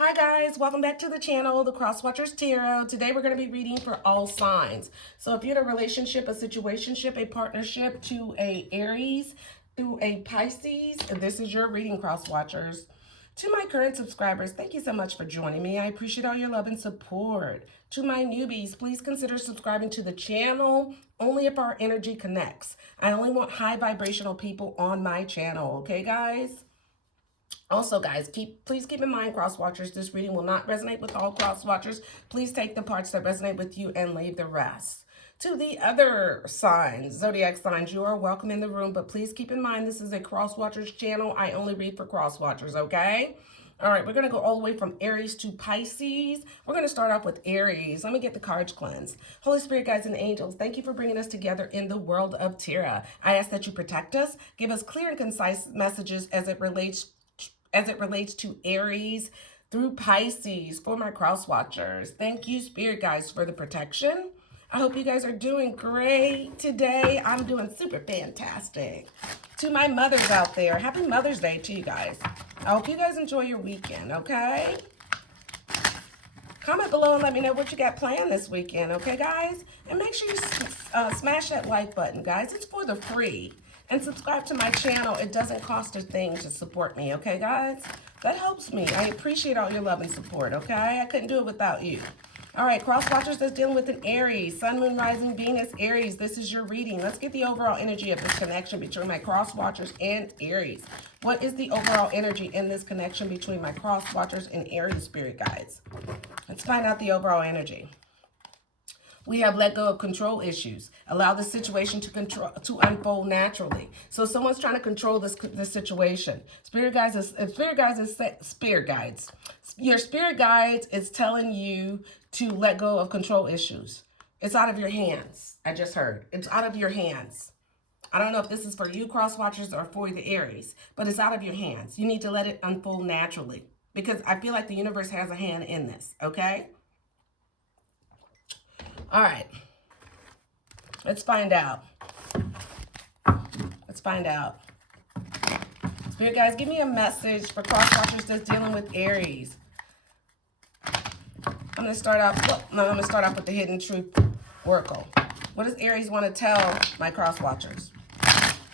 Hi guys, welcome back to the channel, the Cross Watchers Tarot. Today we're going to be reading for all signs. So if you're in a relationship, a situationship, a partnership to a Aries through a Pisces, this is your reading, Cross Watchers. To my current subscribers, thank you so much for joining me. I appreciate all your love and support. To my newbies, please consider subscribing to the channel only if our energy connects. I only want high vibrational people on my channel, okay guys? Also, guys, please keep in mind, cross watchers, this reading will not resonate with all cross watchers. Please take the parts that resonate with you and leave the rest. To the other signs, zodiac signs, you are welcome in the room, but please keep in mind this is a cross watchers channel. I only read for cross watchers, okay? All right, we're going to go all the way from Aries to Pisces. We're going to start off with Aries. Let me get the cards cleansed. Holy Spirit, guides, and angels, thank you for bringing us together in the world of Tarot. I ask that you protect us, give us clear and concise messages as it relates to Aries through Pisces for my cross watchers. Thank you, Spirit Guides, for the protection. I hope you guys are doing great today. I'm doing super fantastic. To my mothers out there, happy Mother's Day to you guys. I hope you guys enjoy your weekend, okay? Comment below and let me know what you got planned this weekend, okay, guys? And make sure you smash that like button, guys. It's for the free. And subscribe to my channel. It doesn't cost a thing to support me, okay, guys? That helps me. I appreciate all your love and support, okay? I couldn't do it without you. All right, cross watchers that's dealing with an Aries, Sun, Moon, Rising, Venus, Aries. This is your reading. Let's get the overall energy of this connection between my cross watchers and Aries. What is the overall energy in this connection between my cross watchers and Aries, Spirit Guides? Let's find out the overall energy. We have let go of control issues. Allow the situation to unfold naturally. So someone's trying to control this situation. Spirit guides. Your spirit guides is telling you to let go of control issues. It's out of your hands. I just heard. It's out of your hands. I don't know if this is for you, cross watchers, or for the Aries, but it's out of your hands. You need to let it unfold naturally because I feel like the universe has a hand in this, okay? All right, let's find out. Let's find out. Spirit guys, give me a message for cross watchers that's dealing with Aries. I'm going to start off, I'm going to start off with the Hidden Truth Oracle. What does Aries want to tell my cross watchers?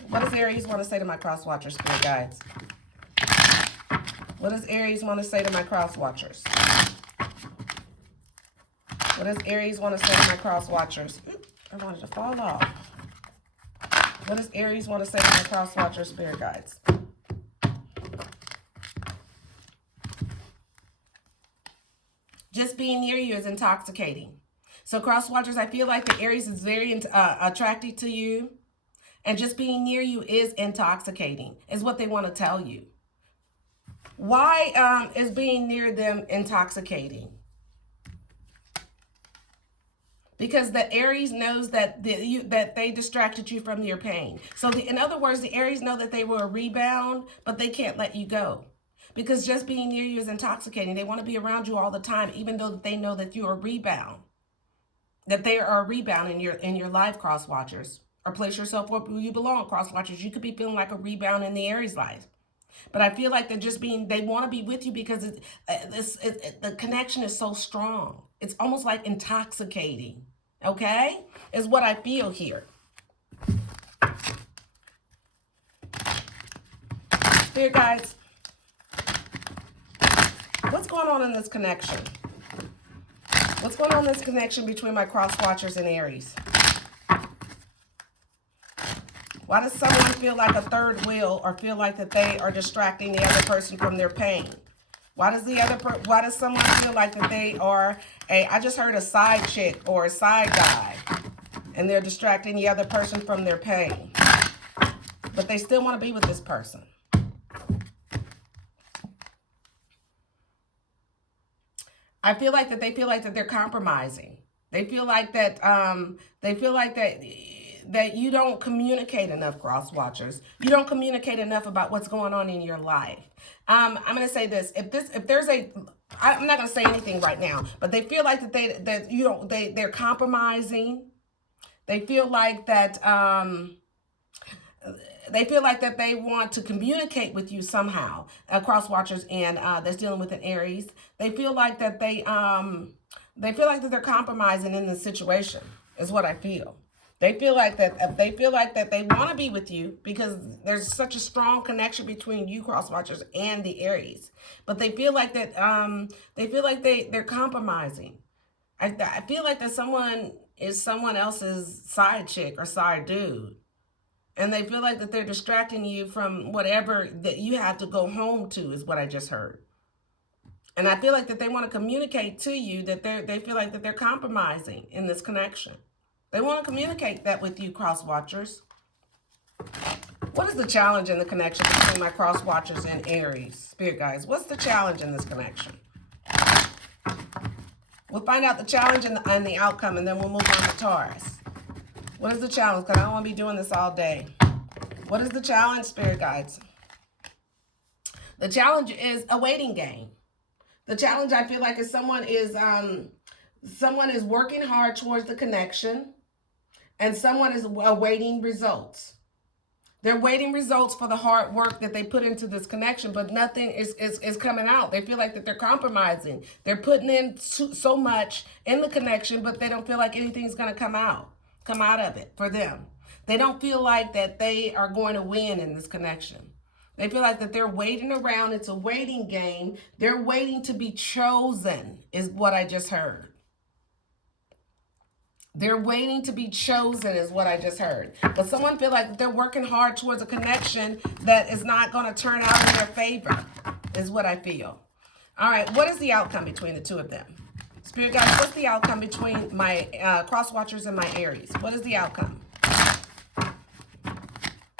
What does Aries want to say to my cross watchers, Spirit guides? What does Aries want to say to my cross watchers? What does Aries want to say to my cross watchers? Oop, I wanted to fall off. What does Aries want to say to my cross watchers, Spirit Guides? Just being near you is intoxicating. So cross watchers, I feel like the Aries is very attracted to you. And just being near you is intoxicating, is what they want to tell you. Why is being near them intoxicating? Because the Aries knows that that they distracted you from your pain. So in other words, the Aries know that they were a rebound, but they can't let you go. Because just being near you is intoxicating. They want to be around you all the time, even though they know that you're a rebound. That they are a rebound in your life, cross watchers. Or place yourself where you belong, cross watchers. You could be feeling like a rebound in the Aries life. But I feel like they want to be with you because the connection is so strong. It's almost like intoxicating, okay? Is what I feel here. Spirit guides, what's going on in this connection? What's going on in this connection between my cross watchers and Aries? Why does someone feel like a third wheel or feel like that they are distracting the other person from their pain? Why does someone feel like that they are I just heard a side chick or a side guy and they're distracting the other person from their pain? But they still want to be with this person. I feel like that they feel like that they're compromising. They feel like that that you don't communicate enough, cross watchers. You don't communicate enough about what's going on in your life. I'm going to say this. I'm not going to say anything right now, but they feel like that they're compromising. They feel like that they feel like that they want to communicate with you somehow. Cross watchers and that's dealing with an Aries. They feel like that they feel like that they're compromising in this situation. Is what I feel. They feel like that they want to be with you because there's such a strong connection between you cross watchers and the Aries. But they feel like that they're compromising. I feel like that someone is someone else's side chick or side dude. And they feel like that they're distracting you from whatever that you have to go home to, is what I just heard. And I feel like that they want to communicate to you that they feel like that they're compromising in this connection. They want to communicate that with you, cross watchers. What is the challenge in the connection between my cross watchers and Aries? Spirit guides, what's the challenge in this connection? We'll find out the challenge and the outcome, and then we'll move on to Taurus. What is the challenge? Because I don't want to be doing this all day. What is the challenge, spirit guides? The challenge is a waiting game. The challenge, I feel like, is someone is working hard towards the connection, and someone is awaiting results. They're waiting results for the hard work that they put into this connection, but nothing is coming out. They feel like that they're compromising. They're putting in so much in the connection, but they don't feel like anything's going to come out of it for them. They don't feel like that they are going to win in this connection. They feel like that they're waiting around. It's a waiting game. They're waiting to be chosen, is what I just heard. They're waiting to be chosen, is what I just heard. But someone feel like they're working hard towards a connection that is not going to turn out in their favor, is what I feel. All right, what is the outcome between the two of them? Spirit guides, what's the outcome between my cross watchers and my Aries? What is the outcome?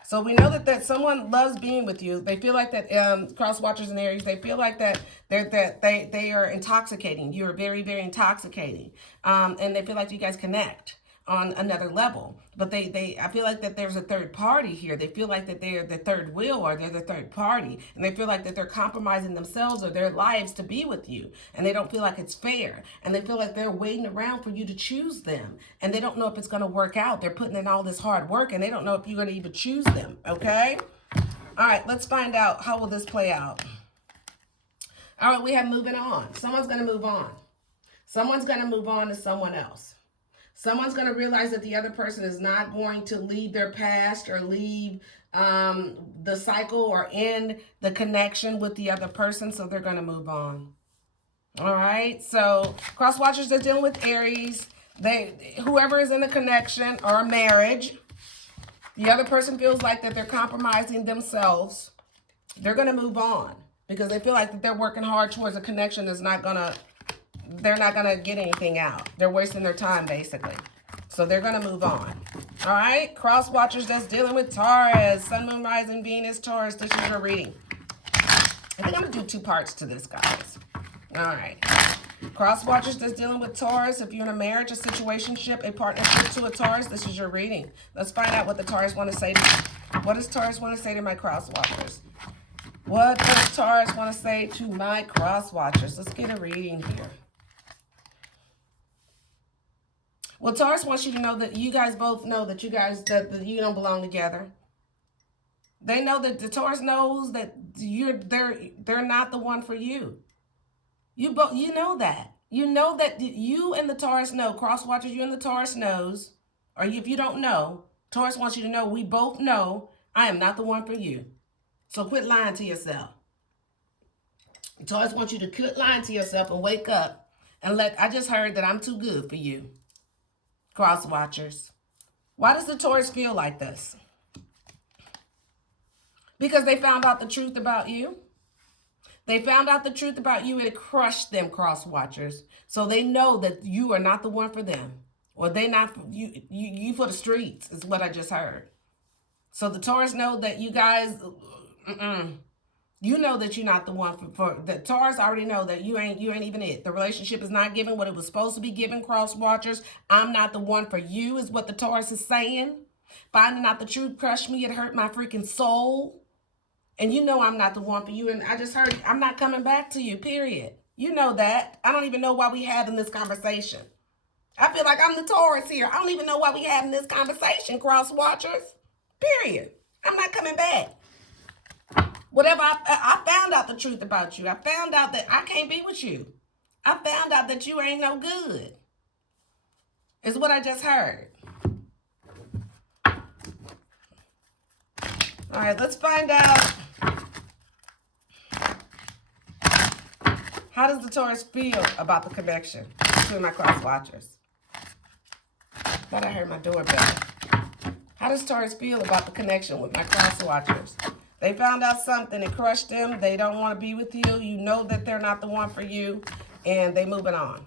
So we know that someone loves being with you. They feel like that cross watchers and Aries, they feel like that they are intoxicating. You're very, very intoxicating. And they feel like you guys connect on another level. But I feel like that there's a third party here. They feel like that they're the third wheel, or they're the third party. And they feel like that they're compromising themselves or their lives to be with you. And they don't feel like it's fair. And they feel like they're waiting around for you to choose them. And they don't know if it's going to work out. They're putting in all this hard work, and they don't know if you're going to even choose them. Okay? All right, let's find out, how will this play out? All right, we have moving on. Someone's going to move on. Someone's going to move on to someone else. Someone's going to realize that the other person is not going to leave their past or leave the cycle or end the connection with the other person, so they're going to move on. All right, so cross watchers are dealing with Aries. Whoever is in a connection or a marriage, the other person feels like that they're compromising themselves. They're going to move on because they feel like that they're working hard towards a connection that's not going to, they're not going to get anything out. They're wasting their time, basically. So they're going to move on. All right. Cross watchers that's dealing with Taurus. Sun, Moon, Rising, Venus, Taurus. This is your reading. I think I'm going to do 2 parts to this, guys. All right. Cross watchers that's dealing with Taurus. If you're in a marriage, a situationship, a partnership to a Taurus, this is your reading. Let's find out what the Taurus want to say to you. What does Taurus want to say to my cross watchers? What does Taurus want to say to my cross watchers? Let's get a reading here. Well, Taurus wants you to know that you guys both know that that you don't belong together. They know that the Taurus knows that they're not the one for you. You know that. You know that you and the Taurus know. Cross watchers, you and the Taurus knows. Or if you don't know, Taurus wants you to know, we both know I am not the one for you. So quit lying to yourself. Taurus wants you to quit lying to yourself and wake up and I just heard that I'm too good for you. Cross watchers. Why does the Taurus feel like this? Because they found out the truth about you. They found out the truth about you and it crushed them, cross watchers. So they know that you are not the one for them. Or they not you for the streets is what I just heard. So the Taurus know that you guys, you know that you're not the one for the Taurus already know that you ain't even it. The relationship is not giving what it was supposed to be giving, cross watchers. I'm not the one for you is what the Taurus is saying. Finding out the truth crushed me. It hurt my freaking soul. And you know I'm not the one for you. And I just heard I'm not coming back to you, period. You know that. I don't even know why we having this conversation. I feel like I'm the Taurus here. I don't even know why we having this conversation, cross watchers. Period. I'm not coming back. Whatever, I found out the truth about you. I found out that I can't be with you. I found out that you ain't no good. Is what I just heard. All right, let's find out. How does the Taurus feel about the connection between my cross watchers? Thought I heard my doorbell. How does Taurus feel about the connection with my cross watchers? They found out something, it crushed them. They don't want to be with you. You know that they're not the one for you, and they moving on.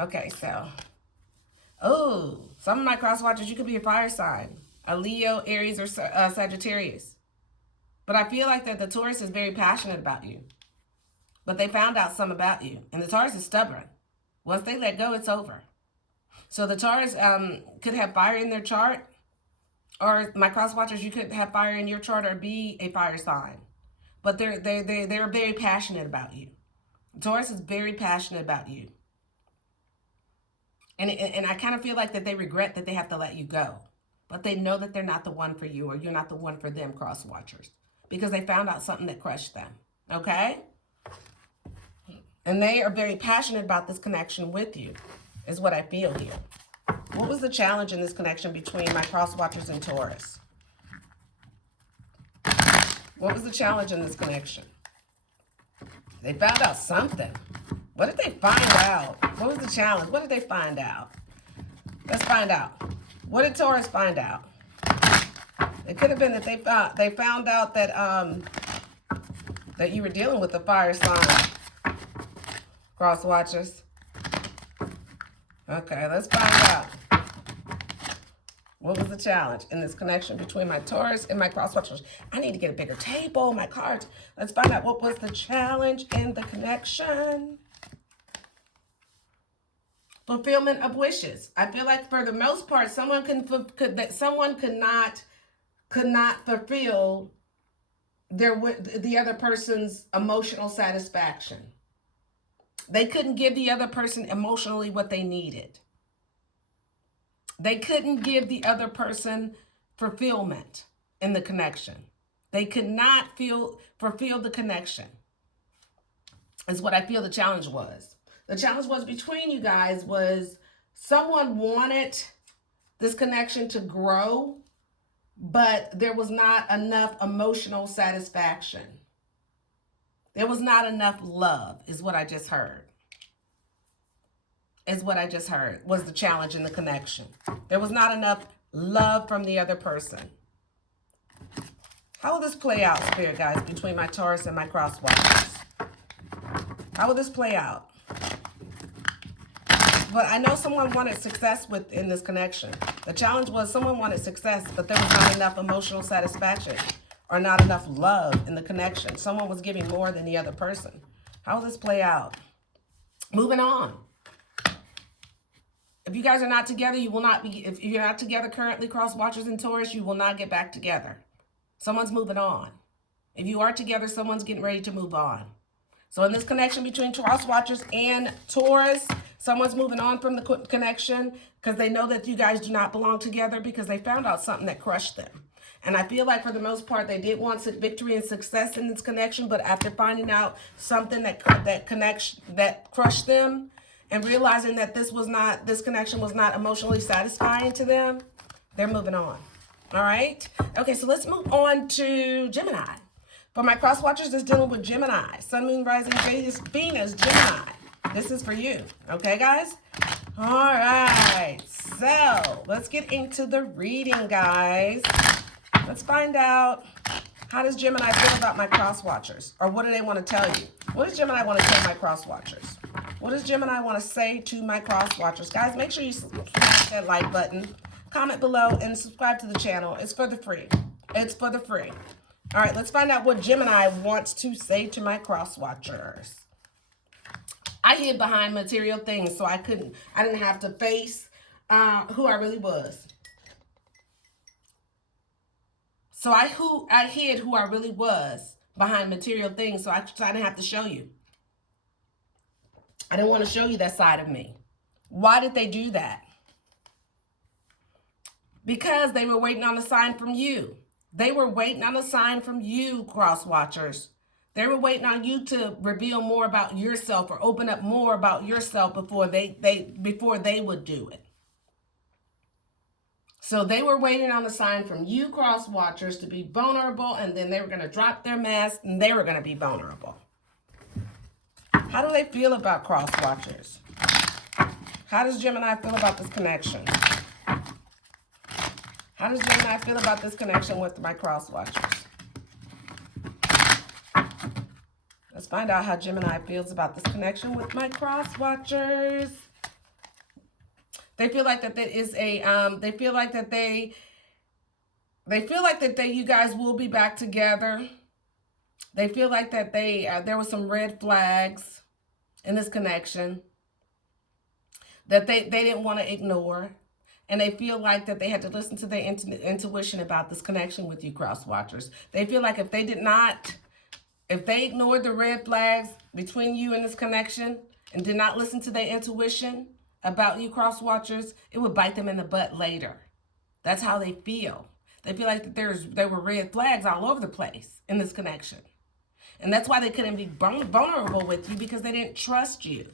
Okay, so, oh, some of my cross watchers, you could be a fire sign, a Leo, Aries, or Sagittarius. But I feel like that the Taurus is very passionate about you. But they found out some about you, and the Taurus is stubborn. Once they let go, it's over. So the Taurus could have fire in their chart, or my cross watchers, you could have fire in your chart or be a fire sign. But they're very passionate about you. Taurus is very passionate about you. And I kind of feel like that they regret that they have to let you go. But they know that they're not the one for you, or you're not the one for them, cross watchers. Because they found out something that crushed them. Okay? And they are very passionate about this connection with you, is what I feel here. What was the challenge in this connection between my cross watchers and Taurus? What was the challenge in this connection? They found out something. What did they find out? What was the challenge? What did they find out? Let's find out. What did Taurus find out? It could have been that they found out that that you were dealing with a fire sign, cross watchers. Okay, let's find out. What was the challenge in this connection between my Taurus and my cross watchers? I need to get a bigger table, my cards. Let's find out what was the challenge in the connection. Fulfillment of wishes. I feel like for the most part, someone could not fulfill the other person's emotional satisfaction. They couldn't give the other person emotionally what they needed. They couldn't give the other person fulfillment in the connection. They could not fulfill the connection, is what I feel the challenge was. The challenge was between you guys was someone wanted this connection to grow, but there was not enough emotional satisfaction. There was not enough love, is what I just heard. Is what I just heard was the challenge in the connection. There was not enough love from the other person. How will this play out, Spirit guys, between my Taurus and my cross watchers? How will this play out? But I know someone wanted success in this connection. The challenge was someone wanted success, but there was not enough emotional satisfaction or not enough love in the connection. Someone was giving more than the other person. How will this play out? Moving on. If you guys are not together, you will not be. If you're not together currently, cross watchers and Taurus, you will not get back together. Someone's moving on. If you are together, someone's getting ready to move on. So in this connection between cross watchers and Taurus, someone's moving on from the connection because they know that you guys do not belong together because they found out something that crushed them. And I feel like for the most part, they did want victory and success in this connection, but after finding out something that crushed them and realizing that this connection was not emotionally satisfying to them, they're moving on. All right? Okay, so let's move on to Gemini. For my cross watchers that's dealing with Gemini, Sun, Moon, Rising, Venus, Gemini. This is for you. Okay, guys? All right. So, let's get into the reading, guys. Let's find out, how does Gemini feel about my cross watchers? Or what do they want to tell you? What does Gemini want to tell my cross watchers? What does Gemini want to say to my cross watchers? Guys, make sure you smash that like button, comment below, and subscribe to the channel. It's for the free. It's for the free. All right, let's find out what Gemini wants to say to my cross watchers. I hid behind material things, so I didn't have to face who I really was. So I hid who I really was behind material things, so I didn't have to show you. I didn't want to show you that side of me. Why did they do that? Because they were waiting on a sign from you. They were waiting on a sign from you, cross watchers. They were waiting on you to reveal more about yourself or open up more about yourself before they would do it. So they were waiting on a sign from you, cross watchers, to be vulnerable, and then they were going to drop their mask and they were going to be vulnerable. How do they feel about cross watchers? How does Gemini feel about this connection? How does Gemini feel about this connection with my cross watchers? Let's find out how Gemini feels about this connection with my cross watchers. They feel like that there is a they feel like that you guys will be back together. They feel like that there were some red flags in this connection that they didn't want to ignore. And they feel like that they had to listen to their intuition about this connection with you, cross watchers. They feel like if they ignored the red flags between you and this connection and did not listen to their intuition about you, cross watchers, it would bite them in the butt later. That's how they feel. They feel like that there were red flags all over the place in this connection. And that's why they couldn't be vulnerable with you, because they didn't trust you,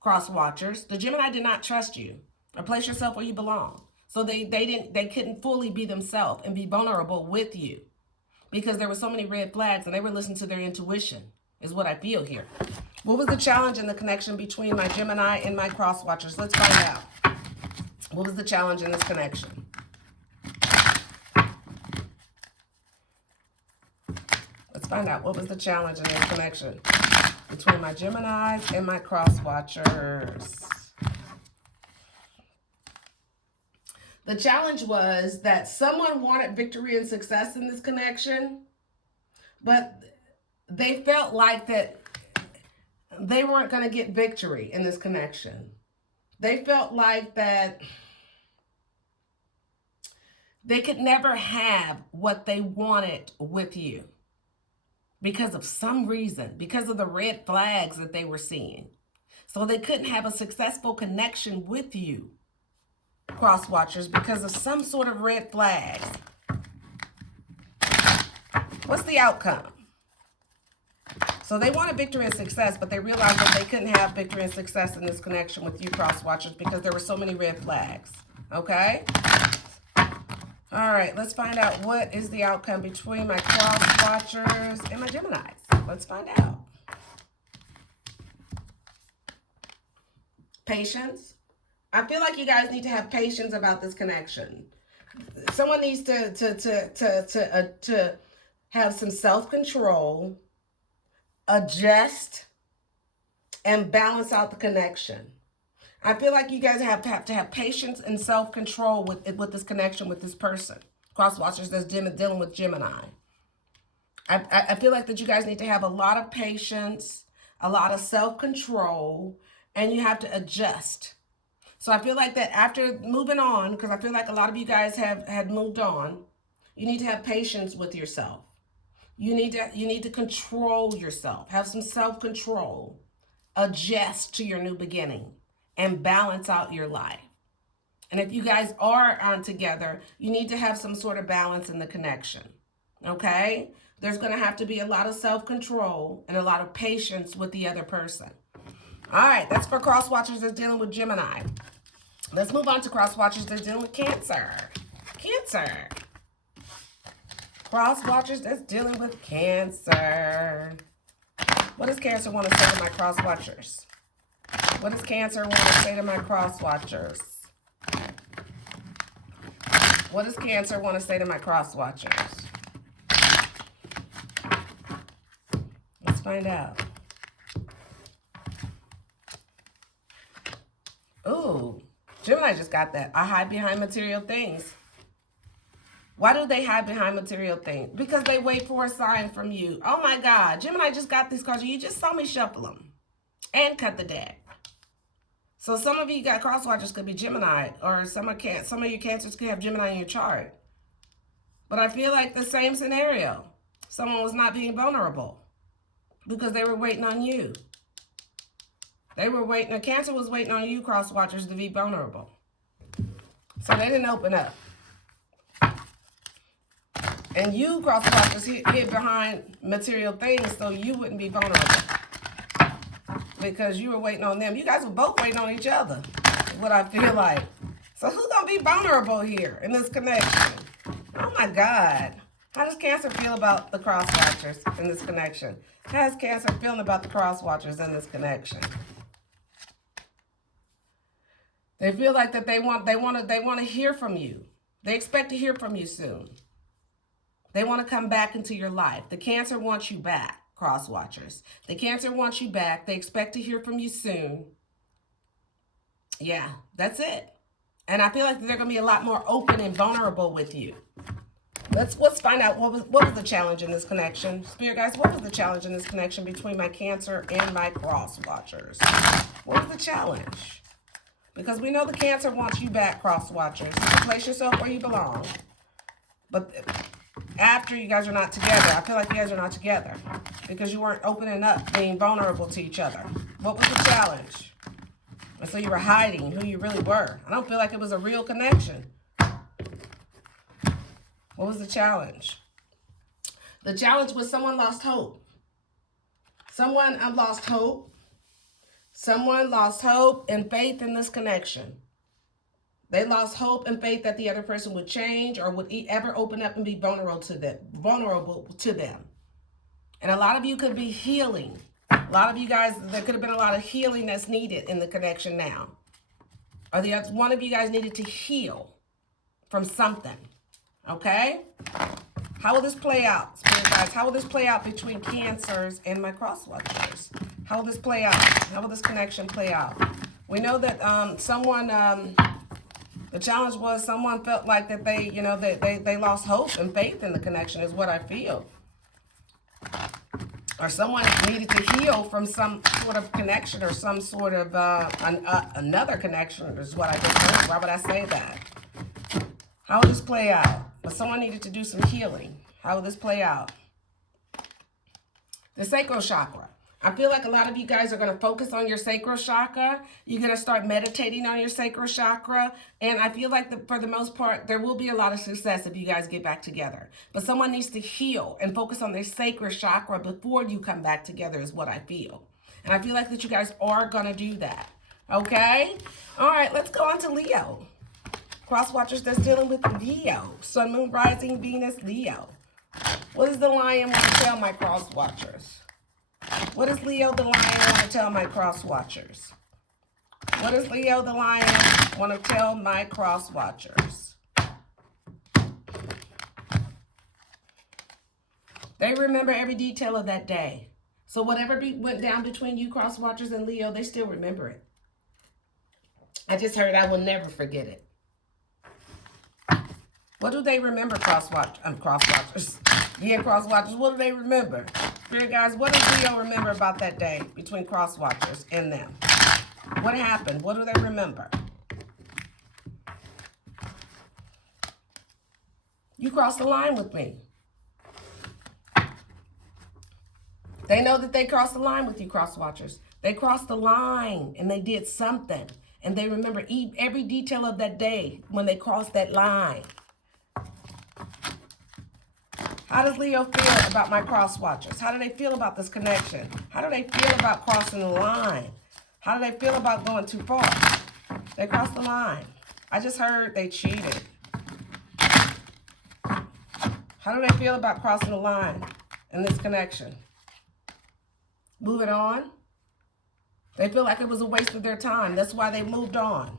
cross watchers. The Gemini did not trust you or place yourself where you belong. So they couldn't fully be themselves and be vulnerable with you because there were so many red flags and they were listening to their intuition, is what I feel here. What was the challenge in the connection between my Gemini and my cross watchers? Let's find out. What was the challenge in this connection? Let's find out what was the challenge in this connection between my Geminis and my cross watchers. The challenge was that someone wanted victory and success in this connection, but they felt like that they weren't going to get victory in this connection. They felt like that they could never have what they wanted with you because of some reason, because of the red flags that they were seeing. So they couldn't have a successful connection with you, cross watchers, because of some sort of red flags. What's the outcome? So they wanted victory and success, but they realized that they couldn't have victory and success in this connection with you, cross watchers, because there were so many red flags. Okay? All right, let's find out what is the outcome between my cross watchers and my Geminis. Let's find out. Patience. I feel like you guys need to have patience about this connection. Someone needs to have some self-control, adjust, and balance out the connection. I feel like you guys have to have patience and self-control with this connection with this person. Cross watchers that's dealing with Gemini. I feel like that you guys need to have a lot of patience, a lot of self-control, and you have to adjust. So I feel like that after moving on, because I feel like a lot of you guys had moved on, you need to have patience with yourself. You need to control yourself. Have some self-control. Adjust to your new beginning and balance out your life. And if you guys are on together, you need to have some sort of balance in the connection. Okay? There's going to have to be a lot of self-control and a lot of patience with the other person. All right, that's for cross watchers that's dealing with Gemini. Let's move on to cross watchers that's dealing with Cancer. Cancer. Cross watchers that's dealing with Cancer. What does Cancer want to say to my cross watchers? What does Cancer want to say to my cross watchers? What does Cancer want to say to my cross watchers? Let's find out. Ooh, Gemini just got that. I hide behind material things. Why do they hide behind material things? Because they wait for a sign from you. Oh my God, Gemini just got these cards. You just saw me shuffle them and cut the deck. So some of you got cross watchers could be Gemini, or some of your Cancers could have Gemini in your chart. But I feel like the same scenario. Someone was not being vulnerable because they were waiting on you. They were waiting. A Cancer was waiting on you, cross watchers, to be vulnerable. So they didn't open up. And you, cross watchers, hid behind material things so you wouldn't be vulnerable. Because you were waiting on them. You guys were both waiting on each other, is what I feel like. So who's going to be vulnerable here in this connection? Oh my God. How does Cancer feel about the cross watchers in this connection? How is Cancer feeling about the cross watchers in this connection? They feel like that they want to hear from you. They expect to hear from you soon. They want to come back into your life. The Cancer wants you back, cross watchers. The Cancer wants you back. They expect to hear from you soon. Yeah, that's it. And I feel like they're going to be a lot more open and vulnerable with you. Let's find out what was the challenge in this connection. Spirit guys, what was the challenge in this connection between my Cancer and my cross watchers? What was the challenge? Because we know the Cancer wants you back, cross watchers. Place yourself where you belong. But after you guys are not together, I feel like you guys are not together because you weren't opening up, being vulnerable to each other. What was the challenge? And so you were hiding who you really were. I don't feel like it was a real connection. What was the challenge? The challenge was someone lost hope. Someone lost hope. Someone lost hope and faith in this connection. They lost hope and faith that the other person would change or would ever open up and be vulnerable to them. And a lot of you could be healing. A lot of you guys, there could have been a lot of healing that's needed in the connection now. Or one of you guys needed to heal from something. Okay? How will this play out, Spirit guys? How will this play out between Cancers and my cross watchers? How will this play out? How will this connection play out? We know that the challenge was someone felt like that they lost hope and faith in the connection is what I feel. Or someone needed to heal from some sort of connection or some sort of another connection is what I just heard. Why would I say that? How will this play out? But someone needed to do some healing. How will this play out? The sacral chakra. I feel like a lot of you guys are going to focus on your sacral chakra. You're going to start meditating on your sacral chakra. And I feel like for the most part, there will be a lot of success if you guys get back together. But someone needs to heal and focus on their sacral chakra before you come back together is what I feel. And I feel like that you guys are going to do that. Okay? All right, let's go on to Leo. Cross watchers that's dealing with Leo. Sun, Moon, Rising, Venus, Leo. What does the Lion want to tell my cross watchers? What does Leo the Lion want to tell my cross watchers? What does Leo the Lion want to tell my cross watchers? They remember every detail of that day. So whatever went down between you cross watchers and Leo, they still remember it. I just heard I will never forget it. What do they remember, cross watchers? Yeah, cross watchers, what do they remember? Spirit guys, what does Leo remember about that day between cross watchers and them? What happened? What do they remember? You crossed the line with me. They know that they crossed the line with you, cross watchers. They crossed the line and they did something. And they remember every detail of that day when they crossed that line. How does Leo feel about my cross watchers? How do they feel about this connection? How do they feel about crossing the line? How do they feel about going too far? They crossed the line. I just heard they cheated. How do they feel about crossing the line in this connection? Moving on. They feel like it was a waste of their time. That's why they moved on.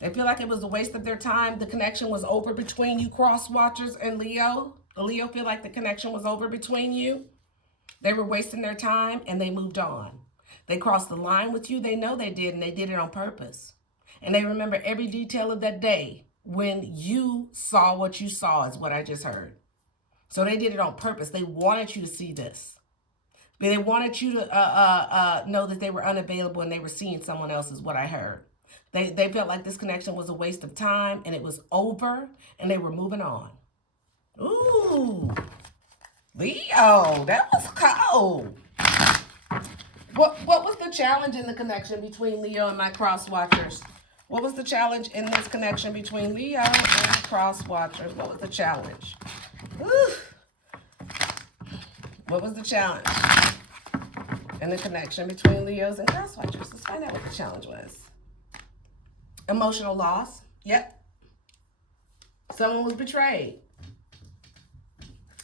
They feel like it was a waste of their time. The connection was over between you cross watchers and Leo. Leo feel like the connection was over between you. They were wasting their time and they moved on. They crossed the line with you. They know they did, and they did it on purpose. And they remember every detail of that day when you saw what you saw is what I just heard. So they did it on purpose. They wanted you to see this. But they wanted you to know that they were unavailable and they were seeing someone else is what I heard. They felt like this connection was a waste of time and it was over and they were moving on. Ooh, Leo, that was cold. What was the challenge in the connection between Leo and my cross watchers? What was the challenge in this connection between Leo and cross watchers? What was the challenge? Whew. What was the challenge? And the connection between Leos and cross watchers. Let's find out what the challenge was. Emotional loss. Yep. Someone was betrayed.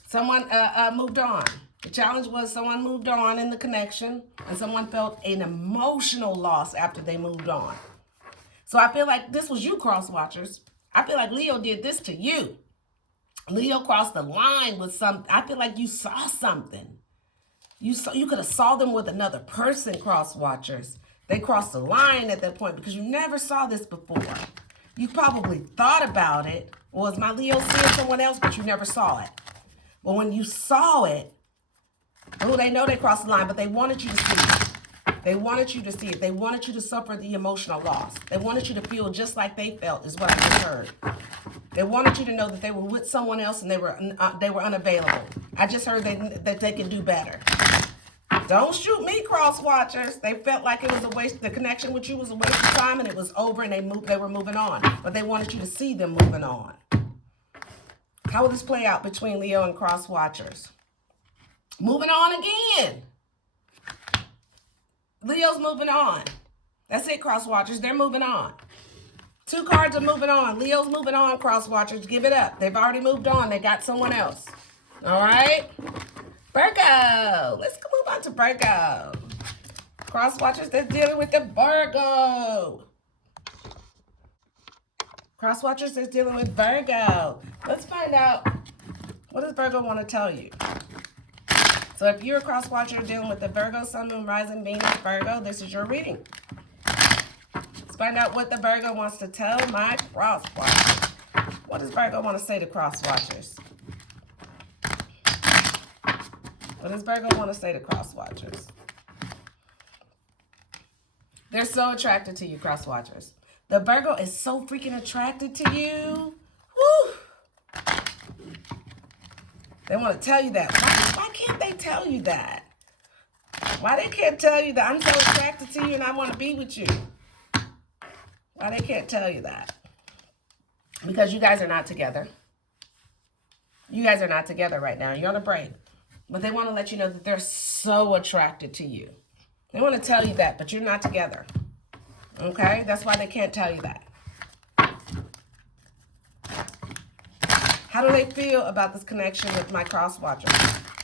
Someone moved on. The challenge was someone moved on in the connection, and someone felt an emotional loss after they moved on. So I feel like this was you, cross watchers. I feel like Leo did this to you. Leo crossed the line with something. I feel like you saw something. You could have saw them with another person, cross watchers. They crossed the line at that point because you never saw this before. You probably thought about it. Well, is my Leo seeing someone else, but you never saw it? Well, when you saw it, oh, they know they crossed the line, but they wanted you to see it. They wanted you to see it. They wanted you to suffer the emotional loss. They wanted you to feel just like they felt, is what I just heard. They wanted you to know that they were with someone else and they were unavailable. I just heard that they can do better. Don't shoot me, cross watchers. They felt like it was a waste. The connection with you was a waste of time, and it was over, and they were moving on. But they wanted you to see them moving on. How will this play out between Leo and cross watchers? Moving on again. Leo's moving on. That's it, cross watchers. They're moving on. 2 cards are moving on. Leo's moving on, cross watchers. Give it up. They've already moved on. They got someone else. All right? Virgo. Let's move on to Virgo. Cross watchers that's dealing with the Virgo. Cross watchers that's dealing with Virgo. Let's find out, what does Virgo want to tell you? So if you're a cross watcher dealing with the Virgo, Sun, Moon, Rising, Venus, Virgo, this is your reading. Let's find out what the Virgo wants to tell my cross watchers. What does Virgo want to say to cross watchers? What does Virgo want to say to cross watchers? They're so attracted to you, cross watchers. The Virgo is so freaking attracted to you. Woo! They want to tell you that. Why can't they tell you that? Why they can't tell you that I'm so attracted to you and I want to be with you? Why they can't tell you that? Because you guys are not together. You guys are not together right now. You're on a break. But they want to let you know that they're so attracted to you. They want to tell you that, but you're not together. Okay? That's why they can't tell you that. How do they feel about this connection with my cross watchers?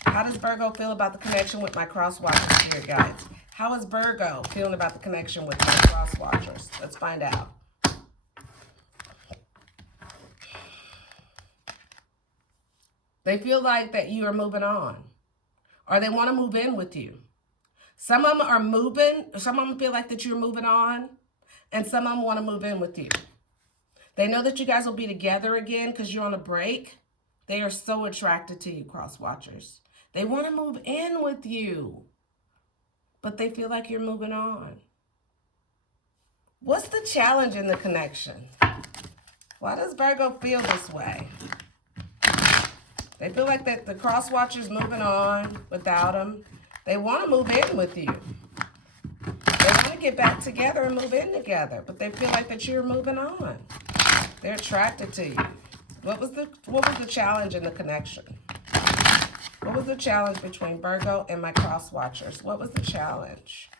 How does Virgo feel about the connection with my cross watchers here, guys? How is Virgo feeling about the connection with my cross watchers? Let's find out. They feel like that you are moving on, or they want to move in with you. Some of them are moving, some of them feel like that you're moving on, and some of them want to move in with you. They know that you guys will be together again because you're on a break. They are so attracted to you, cross watchers. They want to move in with you, but they feel like you're moving on. What's the challenge in the connection? Why does Virgo feel this way? They feel like that the cross watcher's moving on without them. They want to move in with you. They want to get back together and move in together, but they feel like that you're moving on. They're attracted to you. What was the challenge in the connection? What was the challenge between Virgo and my cross watchers? What was the challenge?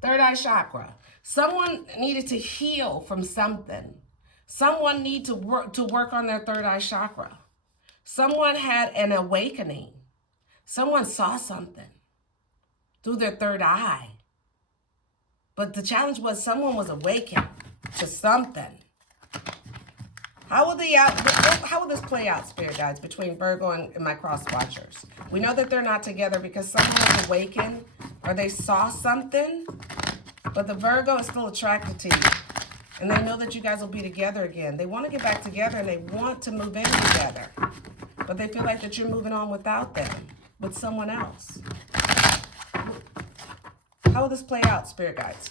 Third eye chakra. Someone needed to heal from something. Someone needed to work on their third eye chakra. Someone had an awakening. Someone saw something through their third eye. But the challenge was someone was awakened to something. How will this play out, spirit guides, between Virgo and my cross watchers? We know that they're not together because someone was awakened or they saw something, but the Virgo is still attracted to you. And they know that you guys will be together again. They want to get back together and they want to move in together. But they feel like that you're moving on without them, with someone else. How will this play out, spirit guides?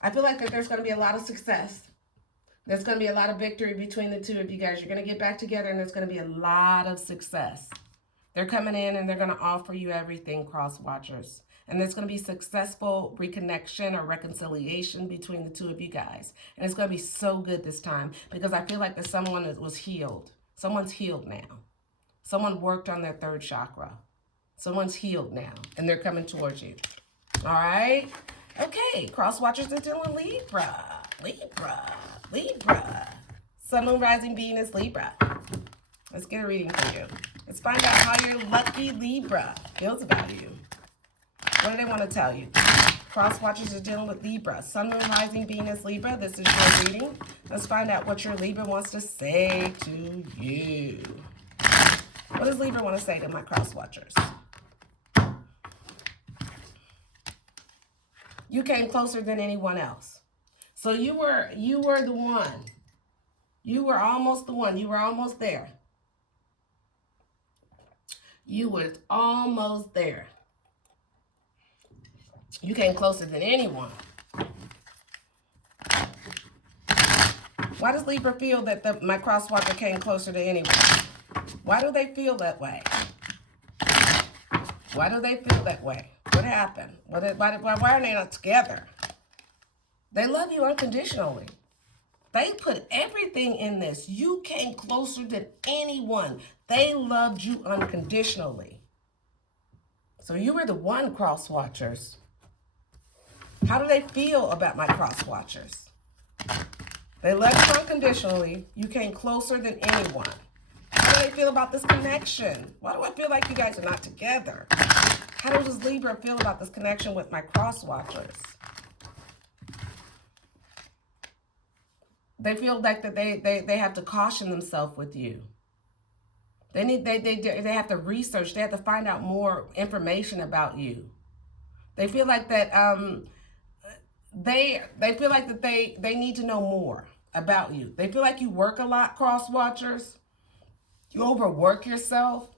I feel like that there's going to be a lot of success. There's going to be a lot of victory between the two of you guys. You're going to get back together and there's going to be a lot of success. They're coming in and they're going to offer you everything, cross watchers. And there's going to be successful reconnection or reconciliation between the two of you guys. And it's going to be so good this time because I feel like that someone was healed. Someone's healed now. Someone worked on their third chakra. Someone's healed now, and they're coming towards you. All right? Okay, cross watchers are dealing Libra. Libra. Libra. Sun, Moon, Rising, Venus, Libra. Let's get a reading for you. Let's find out how your lucky Libra feels about you. What do they want to tell you? Cross watchers are dealing with Libra. Sun, Moon, Rising, Venus, Libra. This is your reading. Let's find out what your Libra wants to say to you. What does Libra want to say to my cross watchers? You came closer than anyone else. So you were the one. You were almost the one. You were almost there. You were almost there. You came closer than anyone. Why does Libra feel that my cross watcher came closer to anyone? Why do they feel that way? Why do they feel that way? What happened? Why are they not together? They love you unconditionally. They put everything in this. You came closer than anyone. They loved you unconditionally. So you were the one, cross watchers. How do they feel about my cross watchers? They love you unconditionally. You came closer than anyone. How do they feel about this connection? Why do I feel like you guys are not together? How does Libra feel about this connection with my cross watchers? They feel like that they have to caution themselves with you. They have to research. They have to find out more information about you. They feel like that they feel like that they need to know more about you. They feel like you work a lot, cross watchers. You overwork yourself.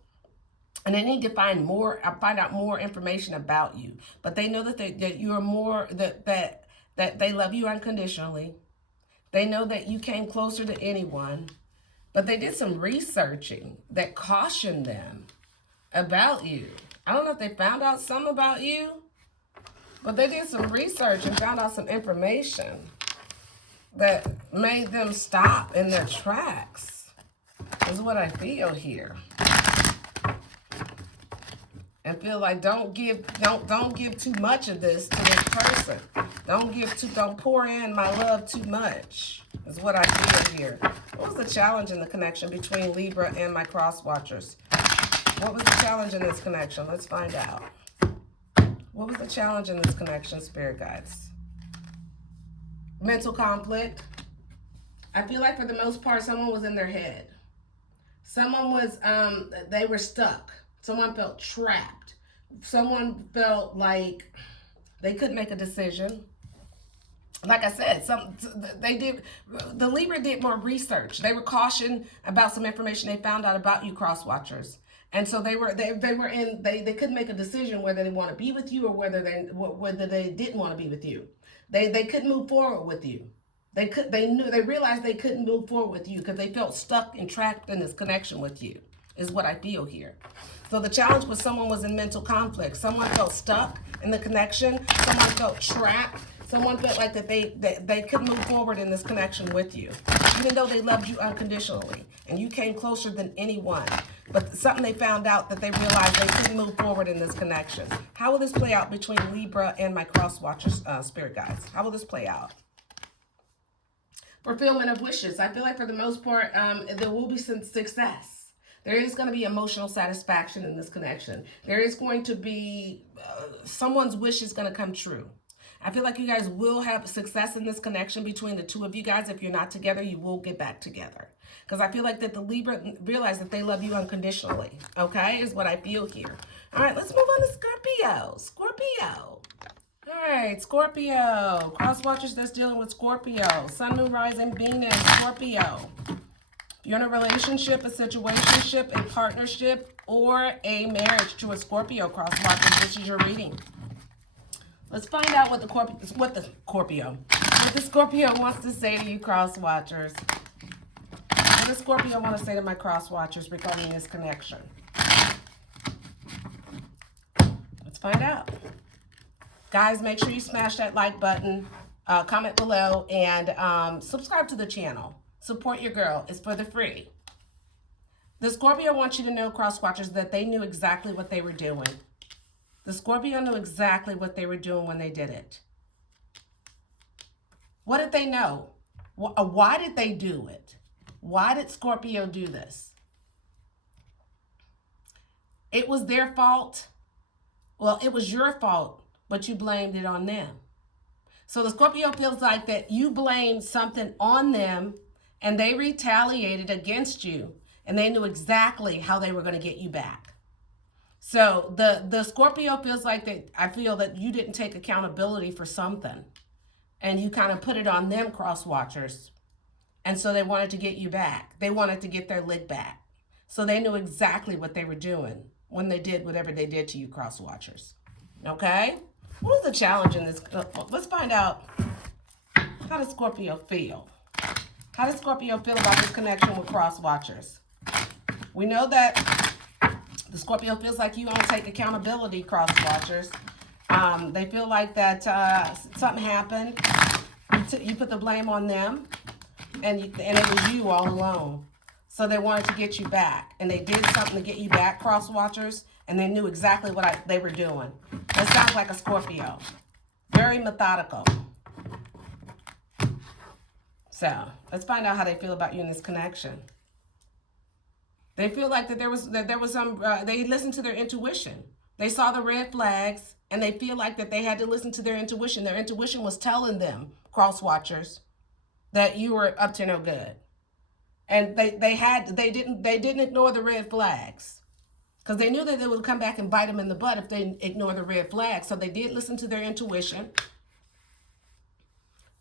And they need to find out more information about you. But they know that you are more, that they love you unconditionally. They know that you came closer to anyone. But they did some researching that cautioned them about you. I don't know if they found out some about you, but they did some research and found out some information that made them stop in their tracks, is what I feel here. And feel like don't give too much of this to this person. Don't pour in my love too much, is what I feel here. What was the challenge in the connection between Libra and my cross watchers? What was the challenge in this connection? Let's find out. What was the challenge in this connection, spirit guides? Mental conflict. I feel like for the most part, someone was in their head. Someone was, they were stuck. Someone felt trapped. Someone felt like they couldn't make a decision. Like I said, the Libra did more research. They were cautioned about some information they found out about you, cross watchers. And so they couldn't make a decision whether they want to be with you or whether they didn't want to be with you. They couldn't move forward with you. They realized they couldn't move forward with you because they felt stuck and trapped in this connection with you, is what I feel here. So the challenge was someone was in mental conflict. Someone felt stuck in the connection. Someone felt trapped. Someone felt like that they couldn't move forward in this connection with you, even though they loved you unconditionally and you came closer than anyone. But something they found out that they realized they couldn't move forward in this connection. How will this play out between Libra and my cross watchers, spirit guides? How will this play out? Fulfillment of wishes. I feel like for the most part, there will be some success. There is going to be emotional satisfaction in this connection. There is going to be, someone's wish is going to come true. I feel like you guys will have success in this connection between the two of you guys. If you're not together, you will get back together. Because I feel like that the Libra realize that they love you unconditionally. Okay, is what I feel here. All right, let's move on to Scorpio. Scorpio. All right, Scorpio. Cross watchers that's dealing with Scorpio. Sun, Moon, Rising, Venus, Scorpio. You're in a relationship, a situationship, a partnership, or a marriage to a Scorpio, cross watchers. This is your reading. Let's find out what the Scorpio wants to say to you, cross watchers. What does Scorpio want to say to my cross watchers regarding this connection? Let's find out. Guys, make sure you smash that like button, comment below, and subscribe to the channel. Support your girl. It's for the free. The Scorpio wants you to know, cross watchers, that they knew exactly what they were doing. The Scorpio knew exactly what they were doing when they did it. What did they know? Why did they do it? Why did Scorpio do this? It was their fault. Well, it was your fault, but you blamed it on them. So the Scorpio feels like that you blamed something on them and they retaliated against you, and they knew exactly how they were going to get you back. So the Scorpio feels like that. I feel that you didn't take accountability for something, and you kind of put it on them, cross watchers. And so they wanted to get you back. They wanted to get their lick back. So they knew exactly what they were doing when they did whatever they did to you, cross watchers. Okay? What was the challenge in this? Let's find out, how does Scorpio feel? How does Scorpio feel about this connection with cross watchers? We know that the Scorpio feels like you don't take accountability, cross watchers. They feel like that something happened. You put the blame on them, and it was you all alone. So they wanted to get you back, and they did something to get you back, cross watchers, and they knew exactly what they were doing. That sounds like a Scorpio. Very methodical. So let's find out how they feel about you in this connection. They feel like that there was some, they listened to their intuition. They saw the red flags, and they feel like that they had to listen to their intuition. Their intuition was telling them, cross watchers, that you were up to no good. And they didn't ignore the red flags, because they knew that they would come back and bite them in the butt if they ignore the red flags. So they did listen to their intuition.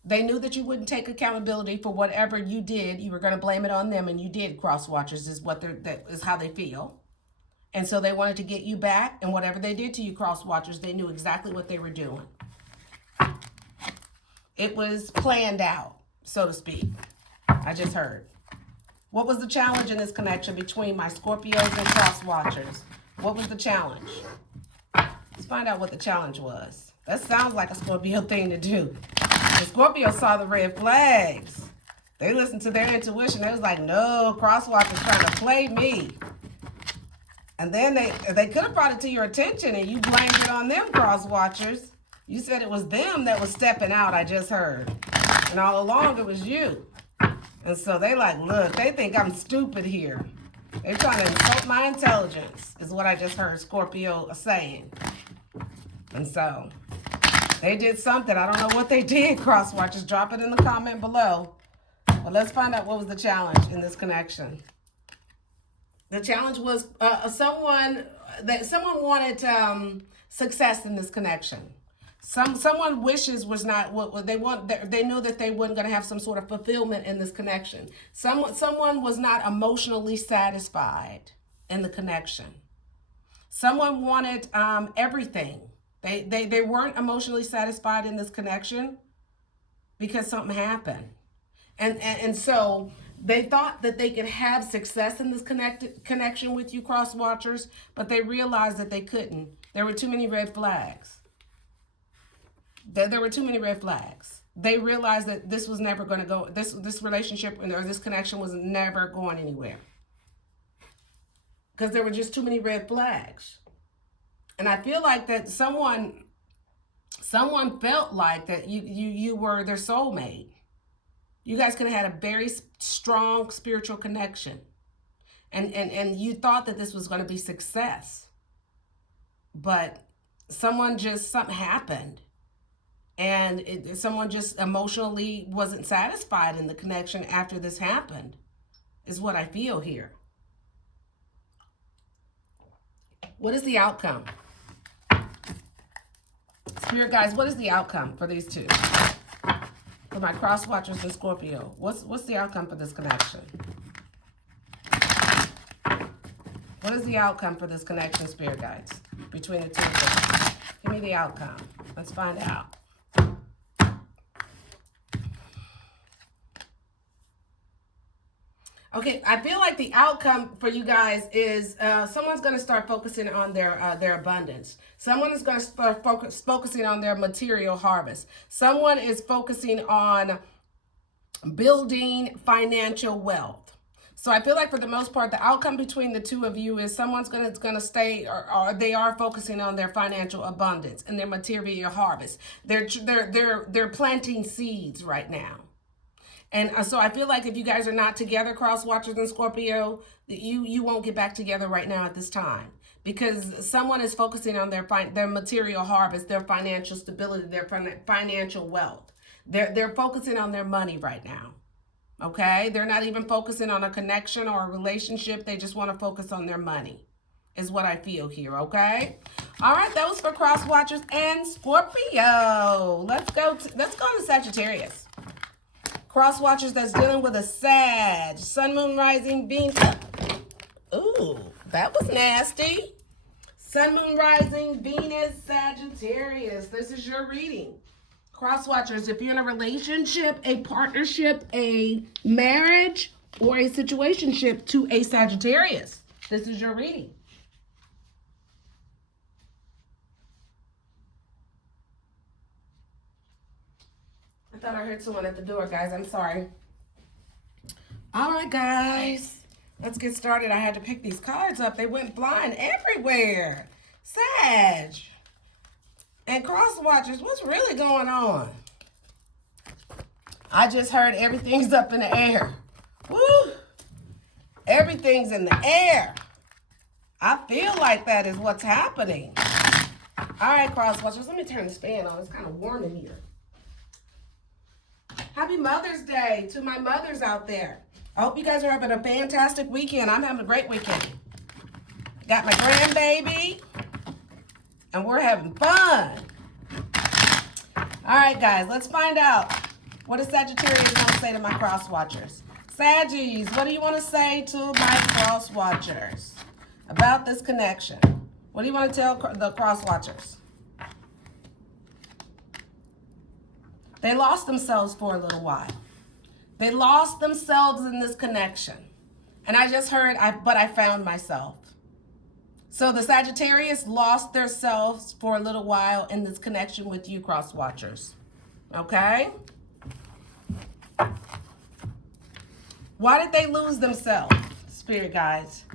They knew that you wouldn't take accountability for whatever you did. You were going to blame it on them, and you did, cross watchers, that is how they feel. And so they wanted to get you back, and whatever they did to you, cross watchers, they knew exactly what they were doing. It was planned out, so to speak. I just heard. What was the challenge in this connection between my Scorpios and cross watchers? What was the challenge? Let's find out what the challenge was. That sounds like a Scorpio thing to do. The Scorpio saw the red flags. They listened to their intuition. They was like, no, cross watchers trying to play me. And then they could have brought it to your attention, and you blamed it on them, cross watchers. You said it was them that was stepping out, I just heard. And all along it was you. And so they like, look, they think I'm stupid here. They're trying to insult my intelligence, is what I just heard Scorpio saying. And so they did something. I don't know what they did, cross watchers. Drop it in the comment below. But let's find out what was the challenge in this connection. The challenge was someone wanted success in this connection. Someone wishes was not what they want. They knew that they weren't going to have some sort of fulfillment in this connection. Someone was not emotionally satisfied in the connection. Someone wanted everything. They weren't emotionally satisfied in this connection because something happened. And so they thought that they could have success in this connection with you, cross watchers, but they realized that they couldn't. There were too many red flags. There were too many red flags. They realized that this was never going to go, this relationship or this connection was never going anywhere, because there were just too many red flags. And I feel like that someone felt like that you were their soulmate. You guys could have had a very strong spiritual connection, and you thought that this was going to be success, but something happened. And someone just emotionally wasn't satisfied in the connection after this happened, is what I feel here. What is the outcome? Spirit guys, what is the outcome for these two? For my cross watchers and Scorpio, what's the outcome for this connection? What is the outcome for this connection, spirit guides, between the two of them? Give me the outcome. Let's find out. Okay, I feel like the outcome for you guys is someone's going to start focusing on their abundance. Someone is going to start focusing on their material harvest. Someone is focusing on building financial wealth. So I feel like for the most part, the outcome between the two of you is someone's gonna stay, or they are focusing on their financial abundance and their material harvest. They're planting seeds right now. And so I feel like if you guys are not together, cross watchers and Scorpio, you won't get back together right now at this time, because someone is focusing on their material harvest, their financial stability, their financial wealth. They're focusing on their money right now. Okay? They're not even focusing on a connection or a relationship. They just want to focus on their money, is what I feel here, okay? All right, that was for cross watchers and Scorpio. Let's go to Sagittarius. Cross watchers that's dealing with a Sag, Sun, Moon, Rising, Venus. Ooh, that was nasty. Sun, Moon, Rising, Venus, Sagittarius. This is your reading. Cross watchers, if you're in a relationship, a partnership, a marriage, or a situationship to a Sagittarius, this is your reading. I thought I heard someone at the door, guys. I'm sorry. All right, guys. Let's get started. I had to pick these cards up. They went blind everywhere. Sag. And cross watchers, what's really going on? I just heard everything's up in the air. Woo! Everything's in the air. I feel like that is what's happening. All right, cross watchers, let me turn this fan on. It's kind of warm in here. Happy Mother's Day to my mothers out there. I hope you guys are having a fantastic weekend. I'm having a great weekend. Got my grandbaby, and we're having fun. All right, guys, let's find out. What does Sagittarius want to say to my cross watchers? Saggies, what do you want to say to my cross watchers about this connection? What do you want to tell the cross watchers? They lost themselves for a little while. They lost themselves in this connection. And I just heard, but I found myself. So the Sagittarius lost their selves for a little while in this connection with you, cross watchers. Okay? Why did they lose themselves, spirit guides?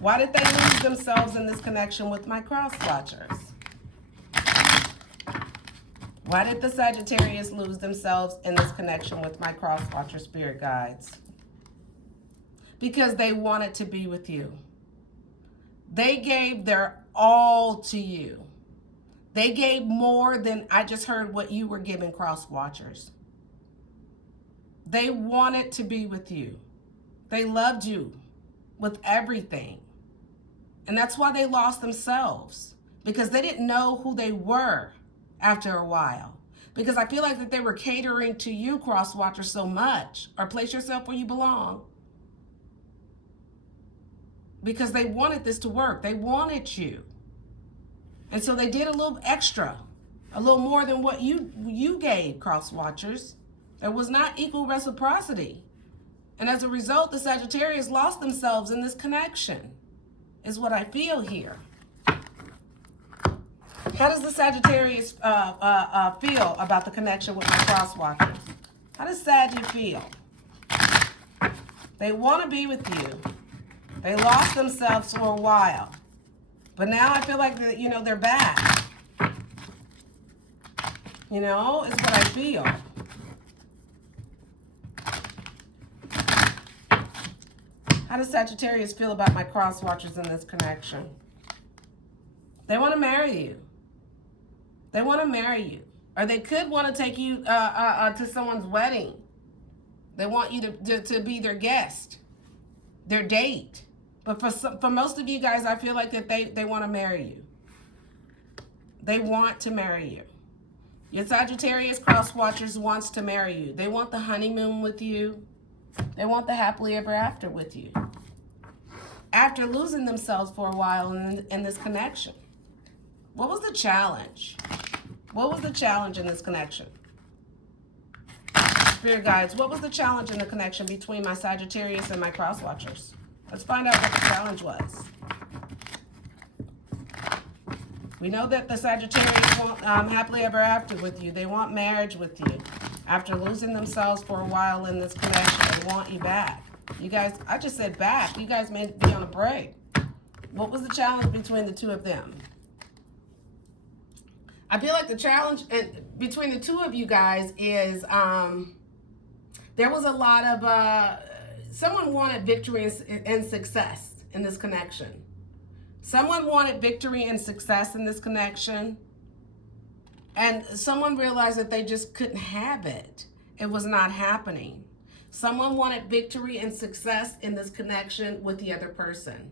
Why did they lose themselves in this connection with my cross watchers? Why did the Sagittarius lose themselves in this connection with my cross watcher spirit guides? Because they wanted to be with you. They gave their all to you. They gave more than I just heard what you were giving, cross watchers. They wanted to be with you. They loved you with everything. And that's why they lost themselves, because they didn't know who they were after a while. Because I feel like that they were catering to you, cross watchers, so much. Or place yourself where you belong. Because they wanted this to work. They wanted you. And so they did a little extra, a little more than what you gave, cross watchers. There was not equal reciprocity. And as a result, the Sagittarius lost themselves in this connection, is what I feel here. How does the Sagittarius feel about the connection with my cross watchers? How does Saggy feel? They want to be with you. They lost themselves for a while. But now I feel like, they're back. Is what I feel. How does Sagittarius feel about my cross watchers in this connection? They want to marry you. They want to marry you. Or they could want to take you to someone's wedding. They want you to be their guest, their date. But for most of you guys, I feel like that they want to marry you. They want to marry you. Your Sagittarius cross watchers wants to marry you. They want the honeymoon with you. They want the happily ever after with you. After losing themselves for a while in this connection. What was the challenge? What was the challenge in this connection? Spirit guides, what was the challenge in the connection between my Sagittarius and my cross watchers? Let's find out what the challenge was. We know that the Sagittarius want happily ever after with you. They want marriage with you. After losing themselves for a while in this connection, they want you back. You guys, I just said back. You guys may be on a break. What was the challenge between the two of them? I feel like the challenge between the two of you guys is there was a lot of, someone wanted victory and success in this connection. Someone wanted victory and success in this connection. And someone realized that they just couldn't have it. It was not happening. Someone wanted victory and success in this connection with the other person.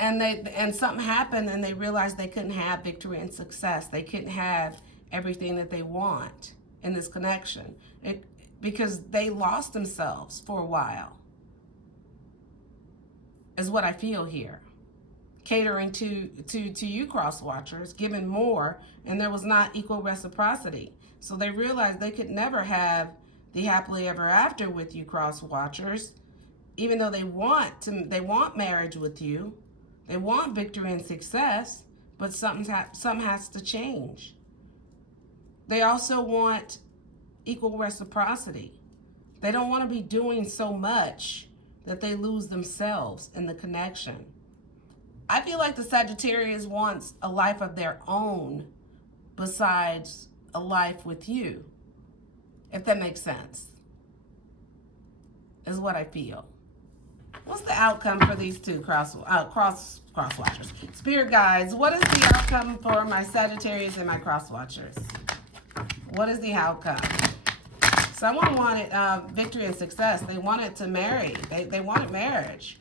And something happened and they realized they couldn't have victory and success. They couldn't have everything that they want in this connection. Because they lost themselves for a while. Is what I feel here. Catering to you cross watchers, giving more, and there was not equal reciprocity. So they realized they could never have the happily ever after with you cross watchers, even though they want marriage with you, they want victory and success, but something has to change. They also want equal reciprocity. They don't want to be doing so much that they lose themselves in the connection. I feel like the Sagittarius wants a life of their own besides a life with you, if that makes sense, is what I feel. What's the outcome for these two cross watchers? Spirit guides, what is the outcome for my Sagittarius and my cross watchers? What is the outcome? Someone wanted victory and success. They wanted to marry. They wanted marriage.